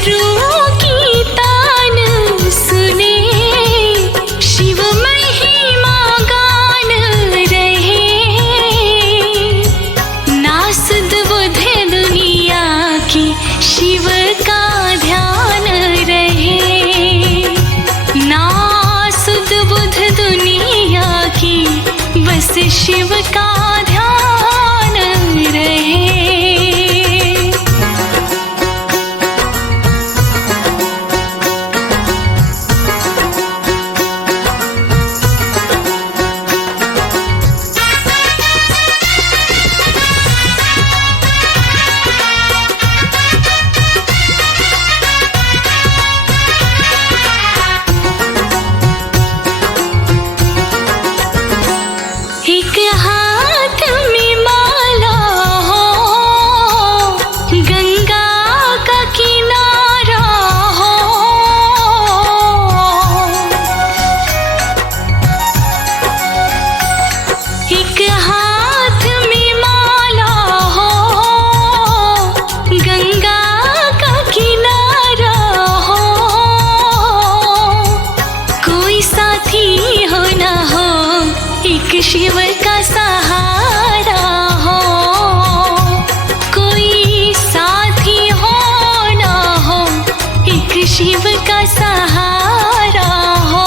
शत्रुओं की तान सुने, शिव महिमा गान रहे। नासुद बुध दुनिया की शिव का ध्यान रहे। नासुद बुध दुनिया की बस शिव का ध्यान रहे। एक हाथ में माला हो, गंगा का किनारा हो। एक हाथ में माला हो, गंगा का किनारा हो। कोई साथी हो ना हो, एक शिव का सहारा हो। कोई साथी हो ना हो, एक शिव का सहारा हो।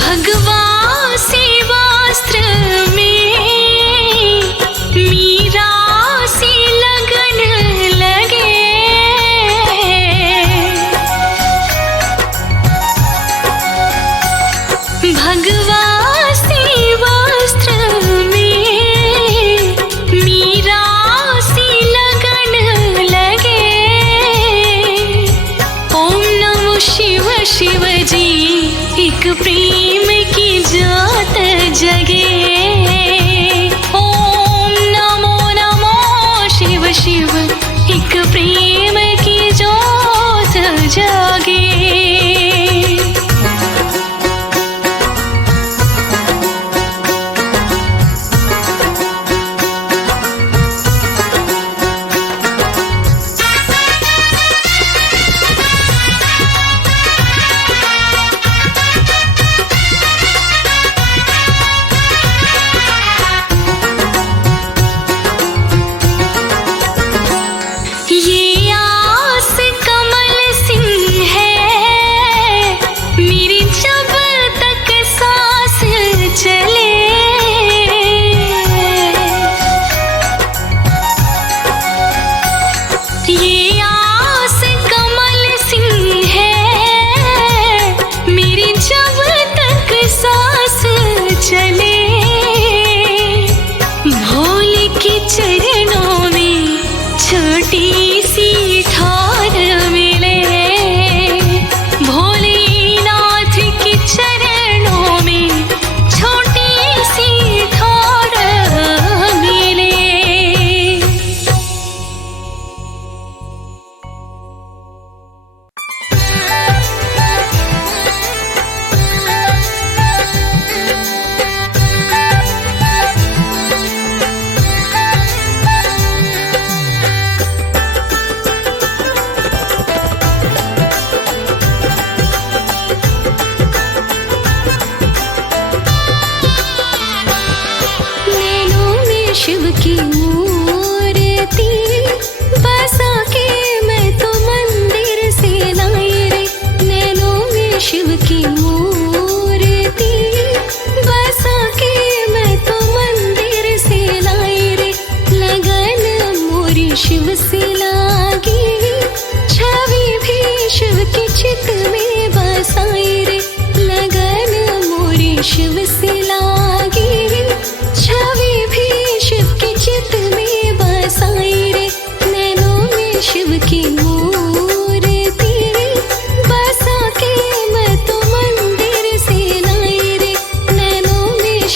भगवा से वस्त्र में मीरा सी लगन लगे। भगवा से वस्त्र में मीरा सी लगन लगे। ओम नमो शिव शिव जी एक प्रेम की ज्योत जगे। ओम नमो नमो शिव शिव एक प्रेम की ज्योत जगे। ये आस कमल सिंह है, मेरी जब तक सांस चले। ये आस कमल सिंह है, मेरी जब तक सांस चले। भोले के चरणों में छोटी सी ठार मिले। भोलेनाथ के चरणों में छोटी सी ठार मिले। नैनों में शिव की मूर्ति बसा के मैं तो मंदिर से लाई रे। नैनों में शिव की मूर्ति बसा के मैं तो मंदिर से लाई रे। लगन मोरी शिव से लागी, छवि भी शिव के चित में बसाई रे। लगन मोरी शिव से लागी, छवि भी शिव के चित में बसाई रे। नैनों में शिव की मूर्ति बसा के मैं तो मंदिर से लाई रे। नैनों में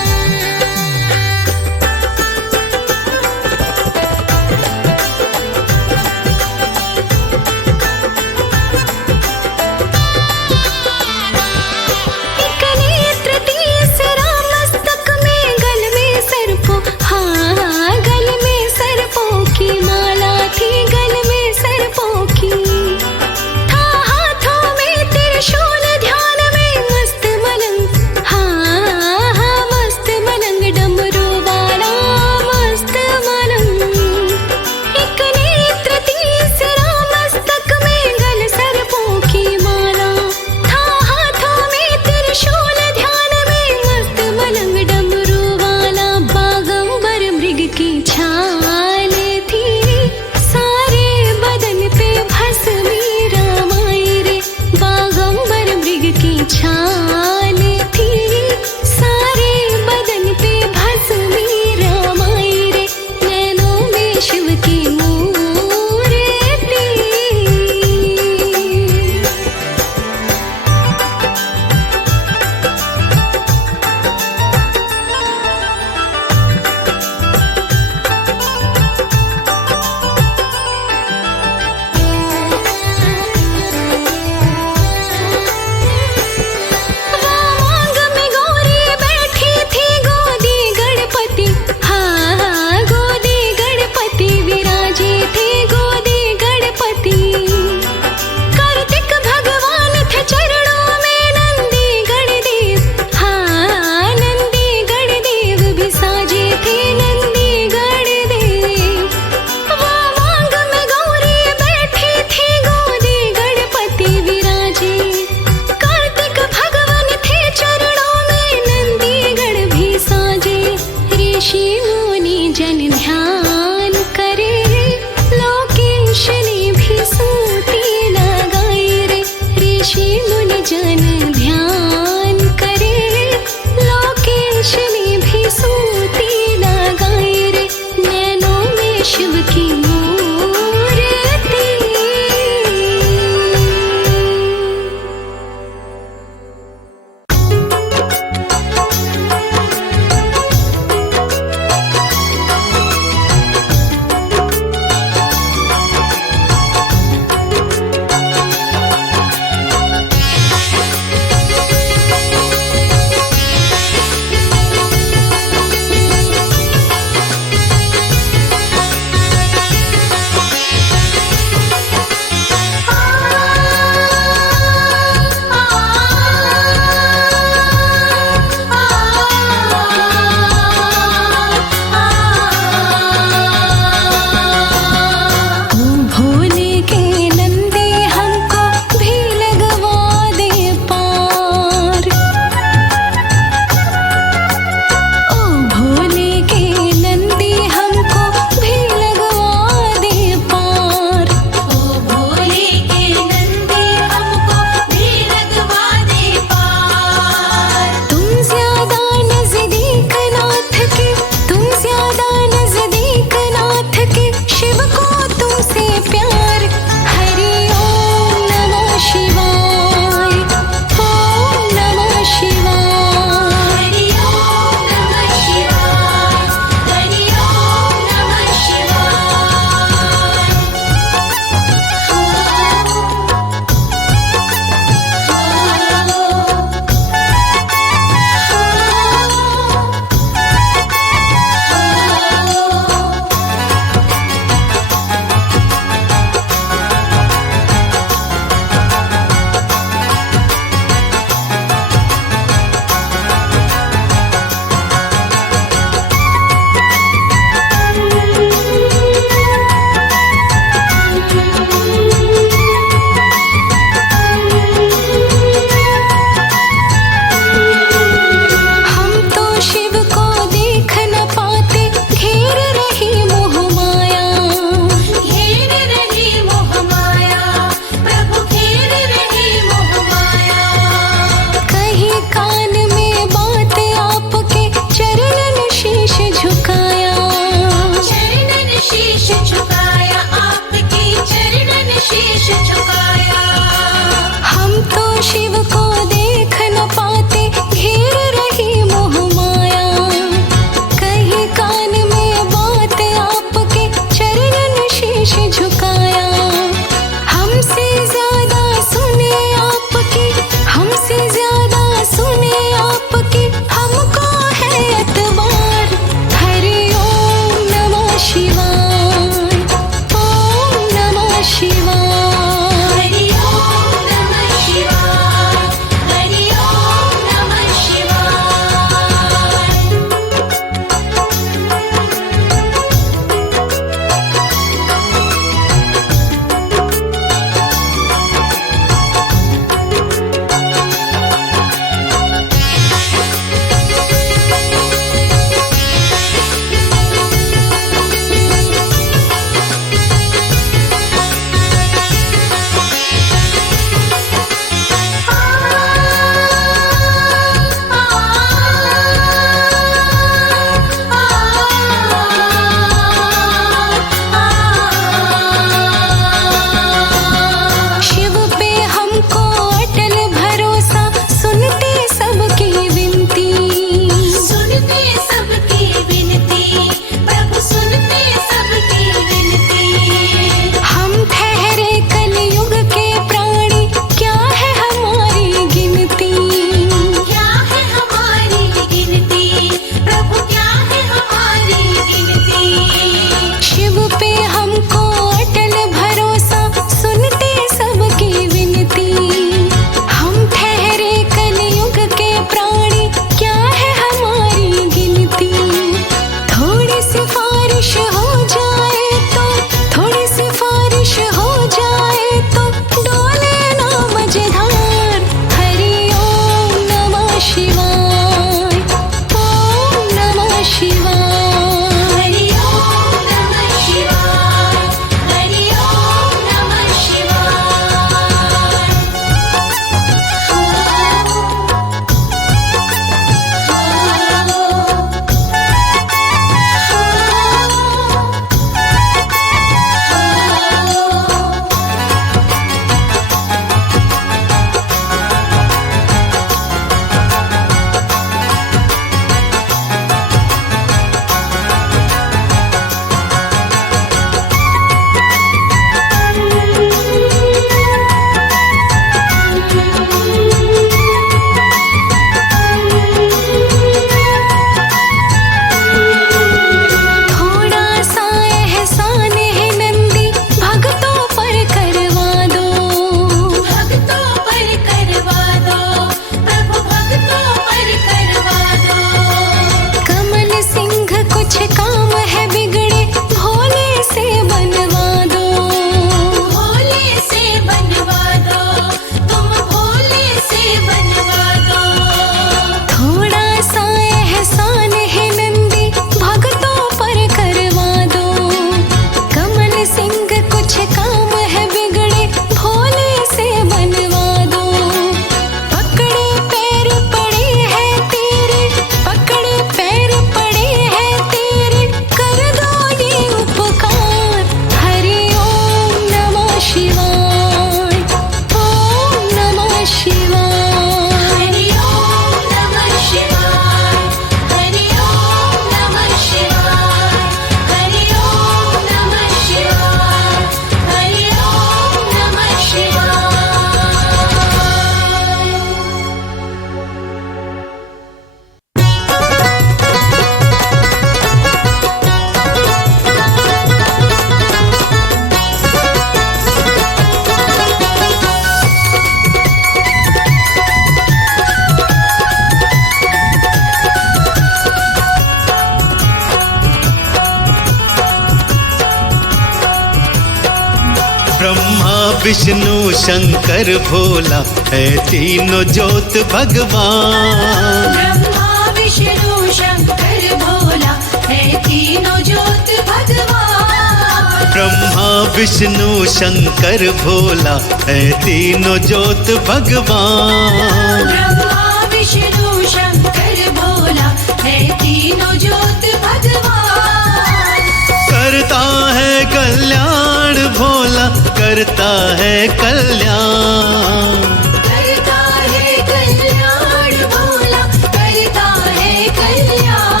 विष्णु शंकर भोला है तीनों ज्योत भगवान। ब्रह्मा विष्णु शंकर भोला है तीनों ज्योत भगवान। ब्रह्मा विष्णु शंकर भोला है तीनों ज्योत भगवान। ब्रह्मा विष्णु शंकर भोला है तीनों ज्योत भगवान। करता है कल्याण भोला, करता है कल्याण। करता है कल्याण भोला, करता है कल्याण।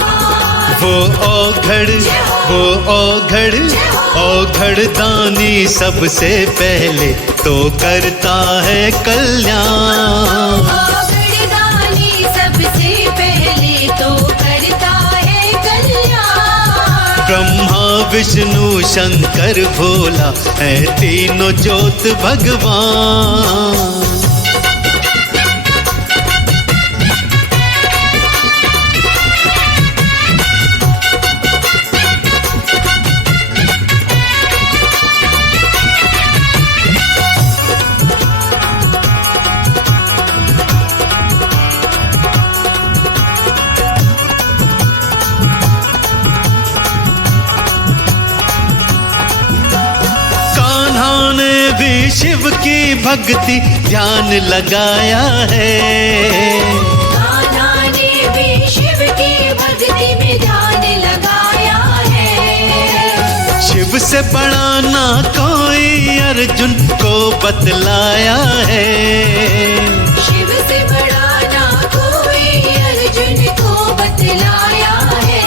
वो औघड़ दानी सबसे पहले तो करता है कल्याण। औघड़दानी सबसे पहले तो करता है कल्याण। ब्रह्मा विष्णु शंकर भोला है तीनों ज्योत भगवान। भी शिव की भक्ति ध्यान लगाया है। कान्हा ने भी शिव की भक्ति में ध्यान लगाया है। शिव से बड़ा ना कोई अर्जुन को बतलाया है। शिव से बड़ा ना कोई अर्जुन को बतलाया है।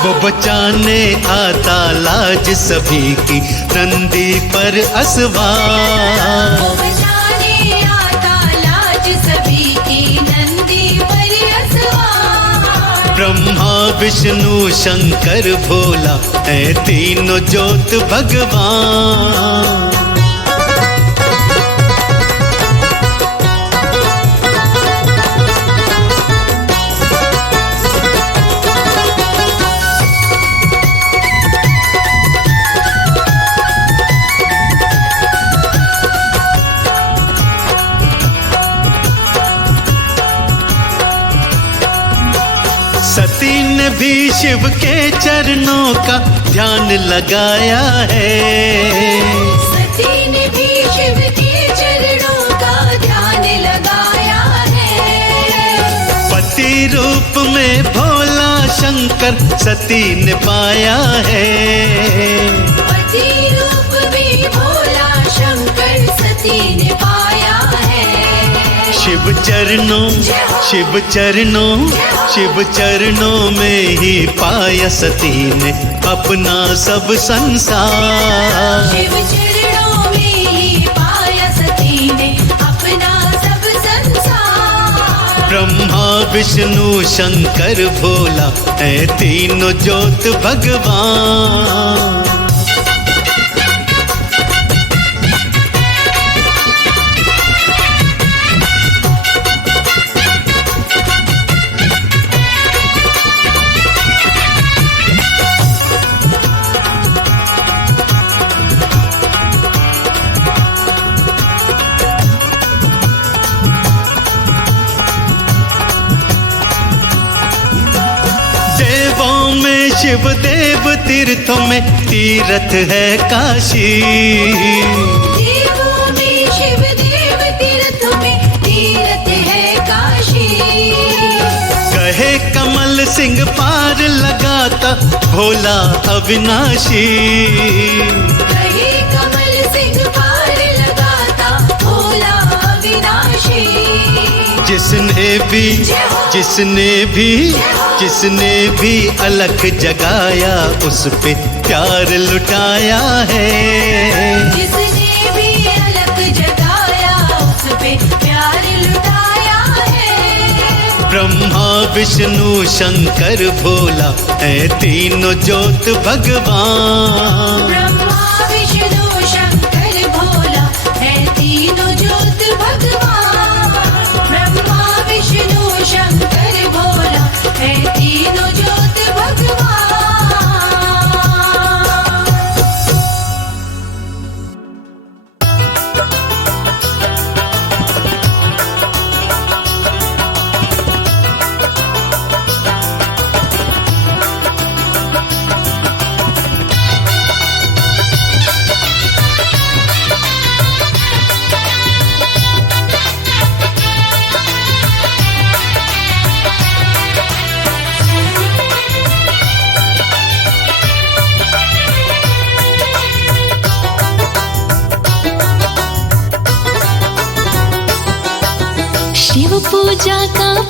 वो बचाने आता लाज सभी की नंदी पर असवार। वो बचाने आता लाज सभी की नंदी पर असवार। ब्रह्मा विष्णु शंकर भोला है तीनों ज्योत भगवान। सती ने भी शिव के चरणों का ध्यान लगाया है। सती ने भी शिव के चरणों का ध्यान लगाया है। पति रूप में भोला शंकर सती ने पाया है। पति रूप में भोला शंकर सती ने पाया है। शिव चरणों में ही पाया सती ने अपना सब संसार। शिव चरणों में ही पाया सती ने अपना सब संसार। ब्रह्मा विष्णु शंकर भोला है तीनों ज्योत भगवान। शिव देव तीर्थों में तीर्थ है काशी। देवों में शिव देव तीर्थों में तीर्थ है काशी। कहे कमल सिंह पार लगाता भोला अविनाशी। कहे कमल सिंह पार लगाता भोला अविनाशी। जिसने भी अलख जगाया उस पे प्यार लुटाया है। जिसने भी अलख जगाया उस पे प्यार लुटाया है। ब्रह्मा विष्णु शंकर भोला है तीनों ज्योत भगवान। ब्रह्मा विष्णु शंकर भोला है तीनों ज्योत भगवान। ब्रह्मा विष्णु शंकर भोला है तीनों ज्योत भगवान।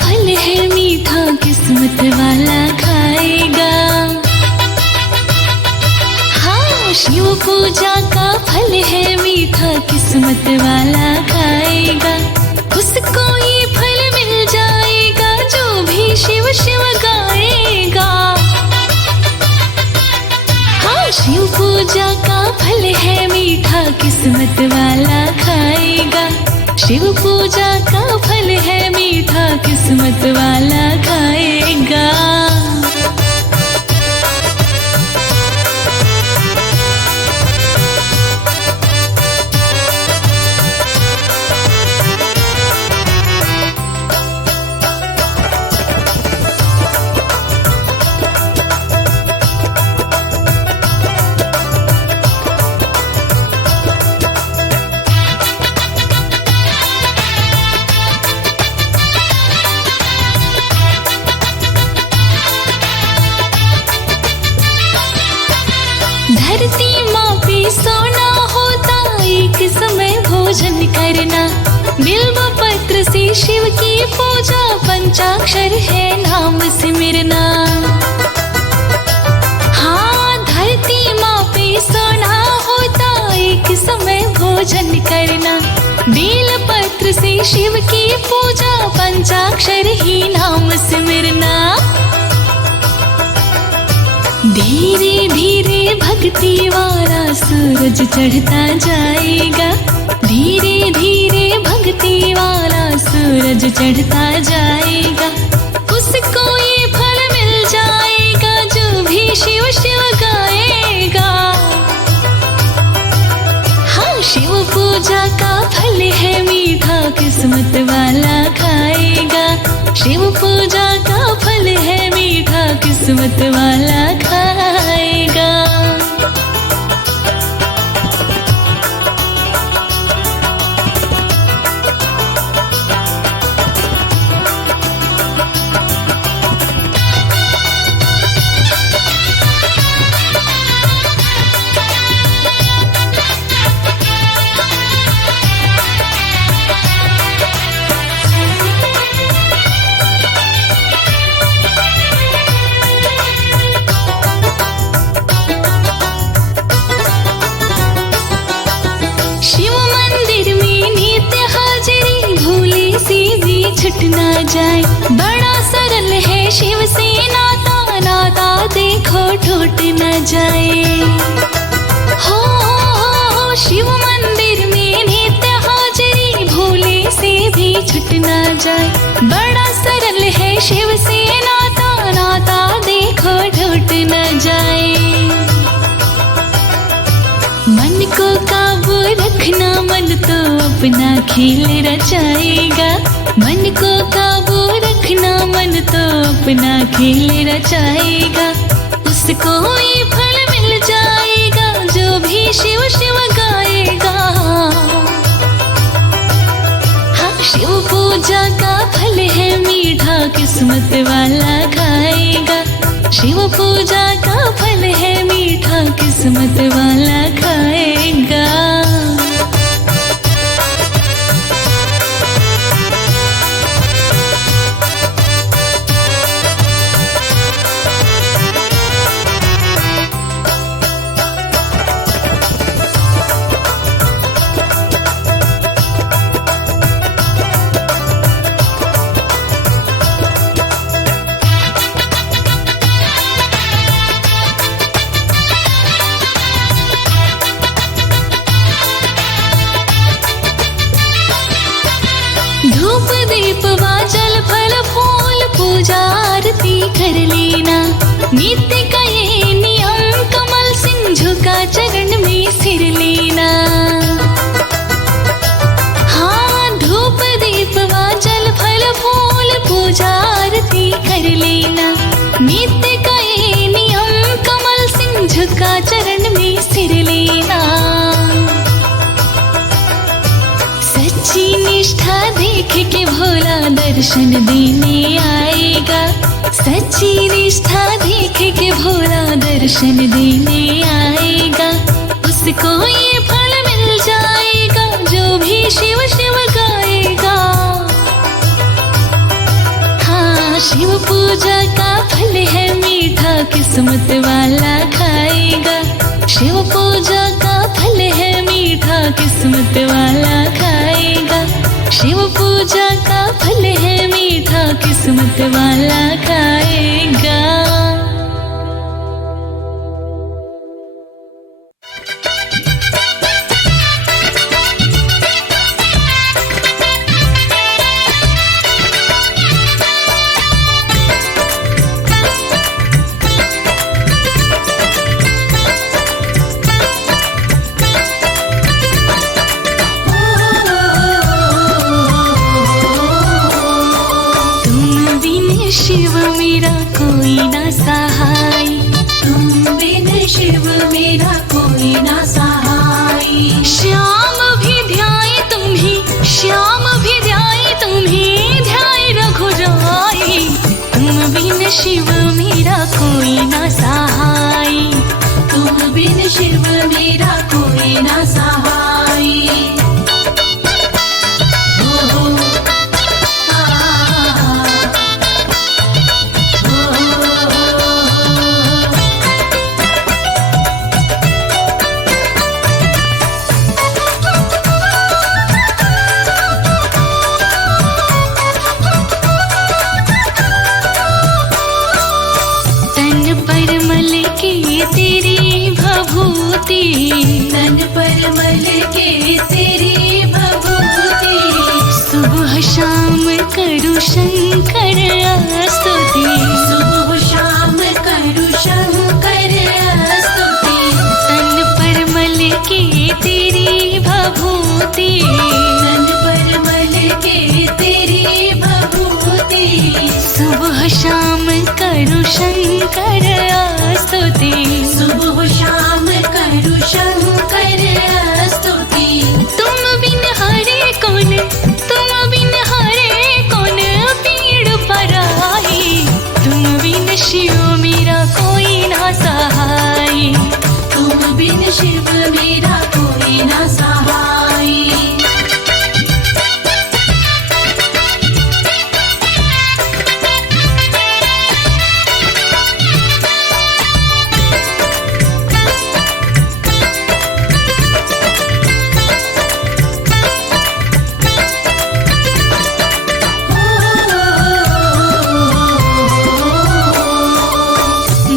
फल है मीठा किस्मत वाला खाएगा। हाँ, शिव पूजा का फल है मीठा किस्मत वाला खाएगा। उसको ये फल मिल जाएगा जो भी शिव शिव गाएगा। हाँ, शिव पूजा का फल है मीठा किस्मत वाला खाएगा। शिव पूजा का फल है मीठा किस्मत वाला खाएगा। धरती माँ पे सोना होता, एक समय भोजन करना। बिल्व पत्र से शिव की पूजा, पंचाक्षर है नाम सिमरना। हाँ, धरती माँ पे सोना होता, एक समय भोजन करना। बेल पत्र से शिव की पूजा, पंचाक्षर ही नाम सिमरना। धीरे धीरे भक्ति वाला सूरज चढ़ता जाएगा। धीरे धीरे भक्ति वाला सूरज चढ़ता जाएगा। उसको ये फल मिल जाएगा जो भी शिव शिव गाएगा। हाँ, शिव पूजा का फल है मीठा किस्मत वाला खाएगा। शिव पूजा का फल है मीठा किस्मत वाला खाएगा। छूट ना जाए, बड़ा सरल है शिव से नाता। नाता देखो टूट न जाए। हो शिव मंदिर में नित्य हाजरी, भोले से भी छूट ना जाए। बड़ा सरल है शिव से नाता। नाता देखो टूट न जाए। मन को काबू रखना, मन तो अपना खेल रचाएगा। मन को काबू रखना, मन तो अपना खेल रचाएगा। उसको ये फल मिल जाएगा जो भी शिव शिव गाएगा। हाँ, शिव पूजा का फल है मीठा किस्मत वाला खाएगा। शिव पूजा का फल है मीठा किस्मत वाला खाएगा। धूप दीप वा जल फल फूल पूजा आरती कर लेना। नित्य का ये नियम कमल सिंह झुका चरण में सिर लेना। हाँ, धूप दीप वा जल फल फूल पूजा आरती कर लेना। नित्य का ये नियम कमल सिंह झुका चरण में सिर लेना। सच्ची निष्ठा देख के भोला दर्शन देने आएगा। सच्ची निष्ठा देख के भोला दर्शन देने आएगा। उसको ये फल मिल जाएगा जो भी शिव शिव गाएगा। शिव पूजा का फल है मीठा, किस्मत वाला खाएगा। शिव पूजा का फल है मीठा, किस्मत वाला खाएगा। शिव पूजा का फल है मीठा, किस्मत वाला खाएगा। शिव मेरा कोई ना सहाय, तुम बिन शिव मेरा कोई ना सहाय। श्याम भी ध्याए तुम्हें, श्याम भी ध्याए तुम्हें, ध्याए रघुराई। तुम बिन शिव मेरा कोई ना सहाय, तुम बिन शिव मेरा कोई ना सहाय। तन पर मल के तेरी भभूति, सुबह शाम करूं शंकर स्तुति। सुबह शाम करूं शंकर स्तुति। तन पर मल के तेरी भभूति, तन पर मल के तेरी भभूति, सुबह शाम करूं शंकर स्तुति। सुबह शाम करूं शंकर स्तुति। तुम बिन हरे कौन, तुम बिन हरे कौन पीड़ पराई। तुम बिन शिव मेरा कोई ना सहाय, तुम बिन शिव मेरा कोई ना सहाय।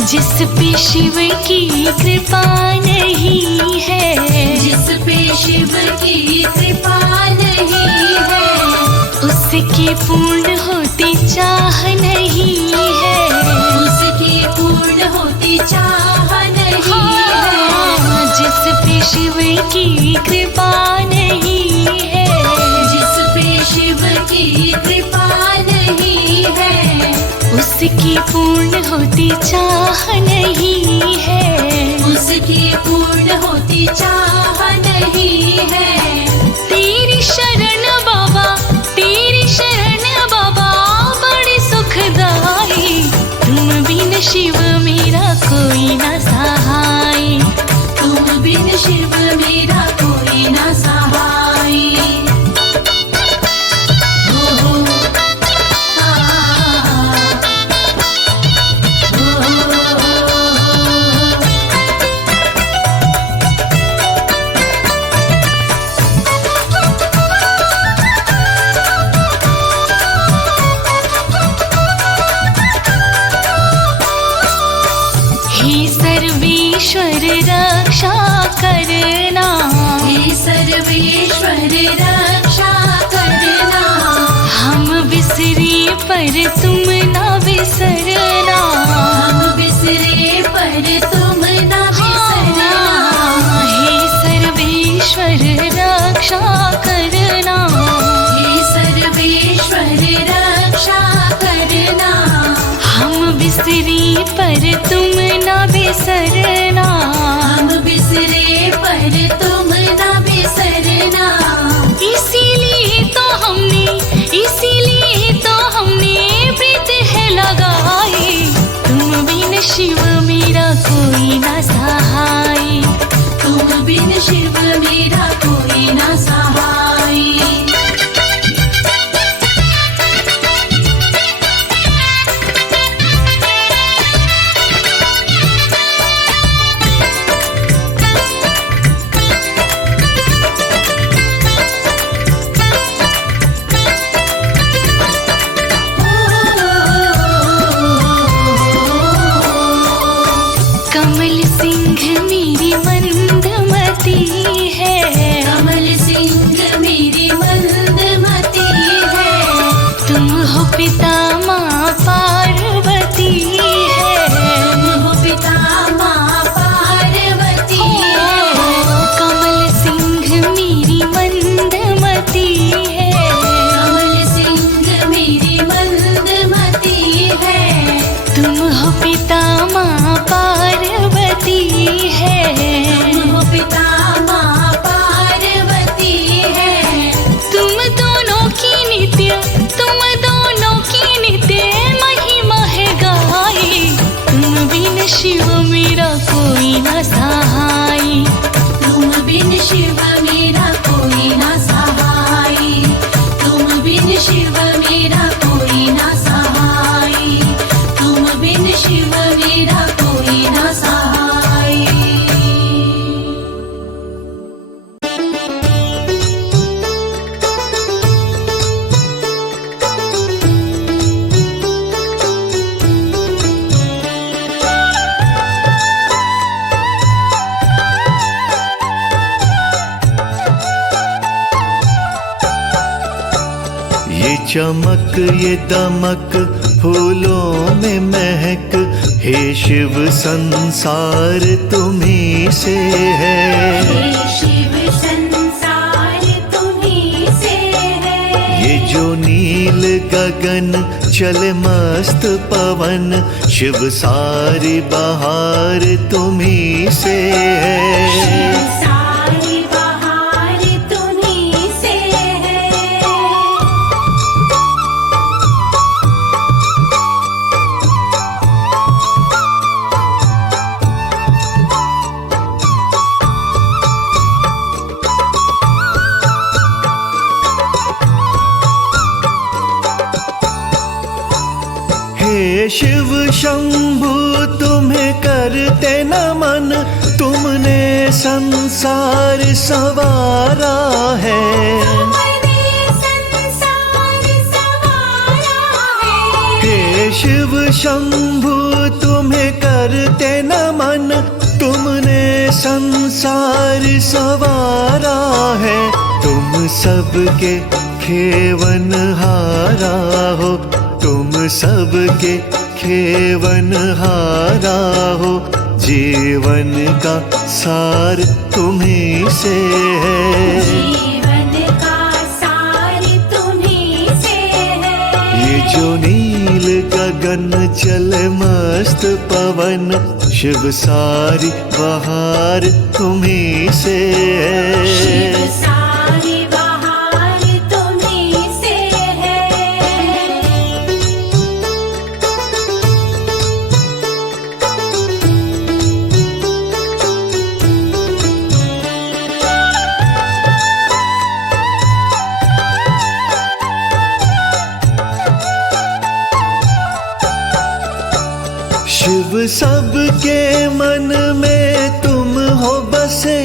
जिस पे शिव की कृपा नहीं है, जिस पे शिव की कृपा नहीं है, उसकी पूर्ण होती चाह नहीं है। उसकी पूर्ण होती चाह नहीं है। जिस पे शिव की कृपा नहीं है, जिस पे शिव की कृपा नहीं है, उसकी पूर्ण होती चाह नहीं है। उसकी पूर्ण होती चाह नहीं है। तेरी शरण बाबा, तेरी शरण बाबा बड़ी सुखदाई। तुम बिन शिव मेरा कोई ना सहाय, तुम बिन शिव मेरा कोई ना सहाय। सर्वेश्वर रक्षा करना, हे सर्वेश्वर रक्षा करना। हम बिसरे पर तुम ना बिसरना, हम बिसरे पर तुम ना बिसरना। हे सर्वेश्वर रक्षा करना, हे सर्वेश्वर रक्षा करना। हम बिसरे पर तुम ना बिसरना, हम बिसरे पर तुम ना बिसरना। इसीलिए तो हमने, इसीलिए तो हमने प्रीत है लगाई। तुम बिन शिव मेरा कोई ना सहाय, तुम बिन शिव मेरा कोई ना सहाय। पिता माँ पार्वती है। तुम हो पिता माँ पार्वती है। तुम दोनों की नित्य महिमा है गाई। तुम बिन शिव मेरा कोई न सहाई। तुम बिन शिव मेरा कोई ना सहाई। तुम बिन शिव मेरा कोई ना सहाई। तुम बिन शिव मेरा कोई ना सहाई। ये चमक ये दमक फूलों में महक, हे शिव संसार तुम्ही से है। हे शिव संसार तुम्ही से है। ये जो नील गगन चले मस्त पवन, शिव सारी बहार तुम्ही से है। सारी बहार तुम्ही से है। हे शिव शंभु तुम्हें करते नमन, तुमने संसार संवारा है। तुमने संसार संवारा है। हे शिव शंभु तुम्हें करते नमन, तुमने संसार संवारा है। तुम सबके खेवन हारा हो, तुम सबके खेवन हारा हो। जीवन का सार तुम्ही से है। जीवन का सार तुम्ही से है। ये जो नील गगन चले मस्त पवन, शिव सारी बहार तुम्ही से शिव है। सारी बहार तुम्ही से है। शिव सबके मन में तुम हो बसे,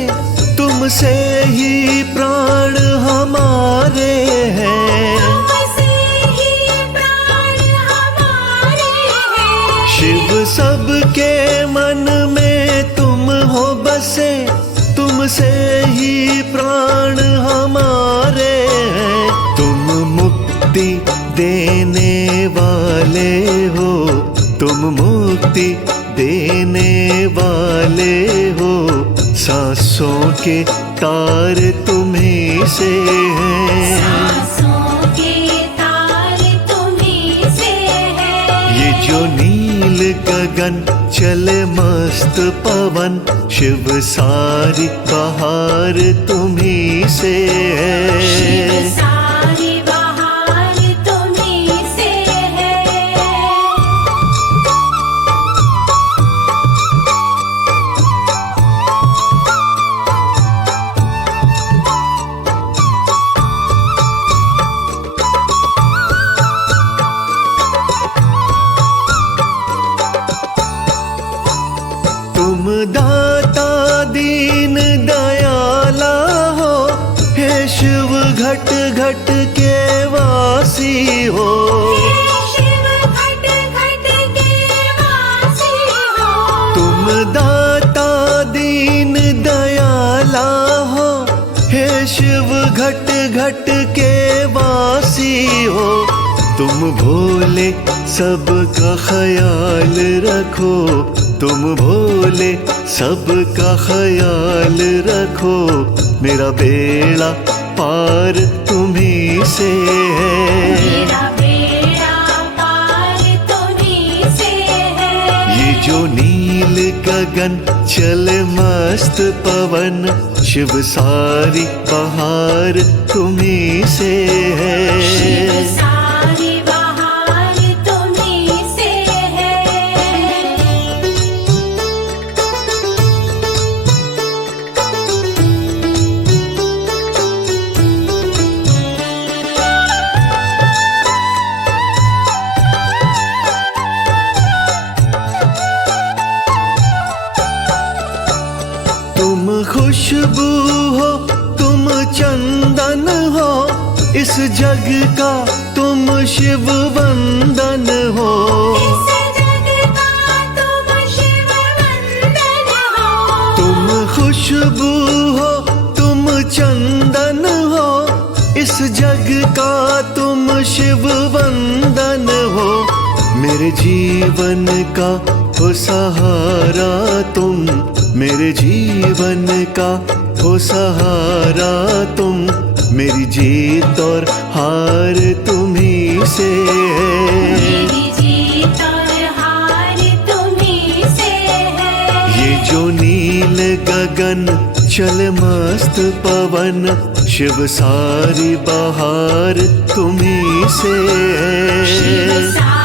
तुमसे ही प्राण हमारे हैं। तुमसे ही प्राण हमारे हैं। शिव सबके मन में तुम हो बसे, तुमसे ही प्राण हमारे हैं। तुम मुक्ति देने वाले हो, तुम मुक्ति देने वाले हो। सांसों के तार तुम्ही से हैं। सांसों के तार तुम्ही से है। ये जो नील गगन चले मस्त पवन, शिव सारी बहार तुम्ही से शिव है। सारी बहार तुम्ही से है। तुम दाता दीन दयाला हो, हे शिव घट घट के वासी हो। शिव घट घट के वासी हो। तुम दाता दीन दयाला हो, हे शिव घट घट के वासी हो। तुम भोले सबका ख्याल रखो, तुम भोले सबका ख्याल रखो। मेरा बेड़ा पार तुम्ही से है। मेरा बेड़ा पार तुम्ही से है। जो नील गगन चले मस्त पवन, शिव सारी बहार तुम्ही से है। सारी बहार तुम्हीं से है। तुम खुशबू हो, तुम चंदन हो, इस जग का तुम शिव वंदन हो। इस जग का तुम शिव वंदन हो। तुम खुशबू हो, तुम चंदन हो, इस जग का तुम शिव वंदन हो। मेरे जीवन का हो सहारा तुम, मेरे जीवन का हो सहारा तुम, मेरी जीत और हार तुम्ही से है। मेरी जीत और हार तुम्हीं से है। ये जो नील गगन चल मस्त पवन, शिव सारी बहार तुम्ही से शिव है। सारी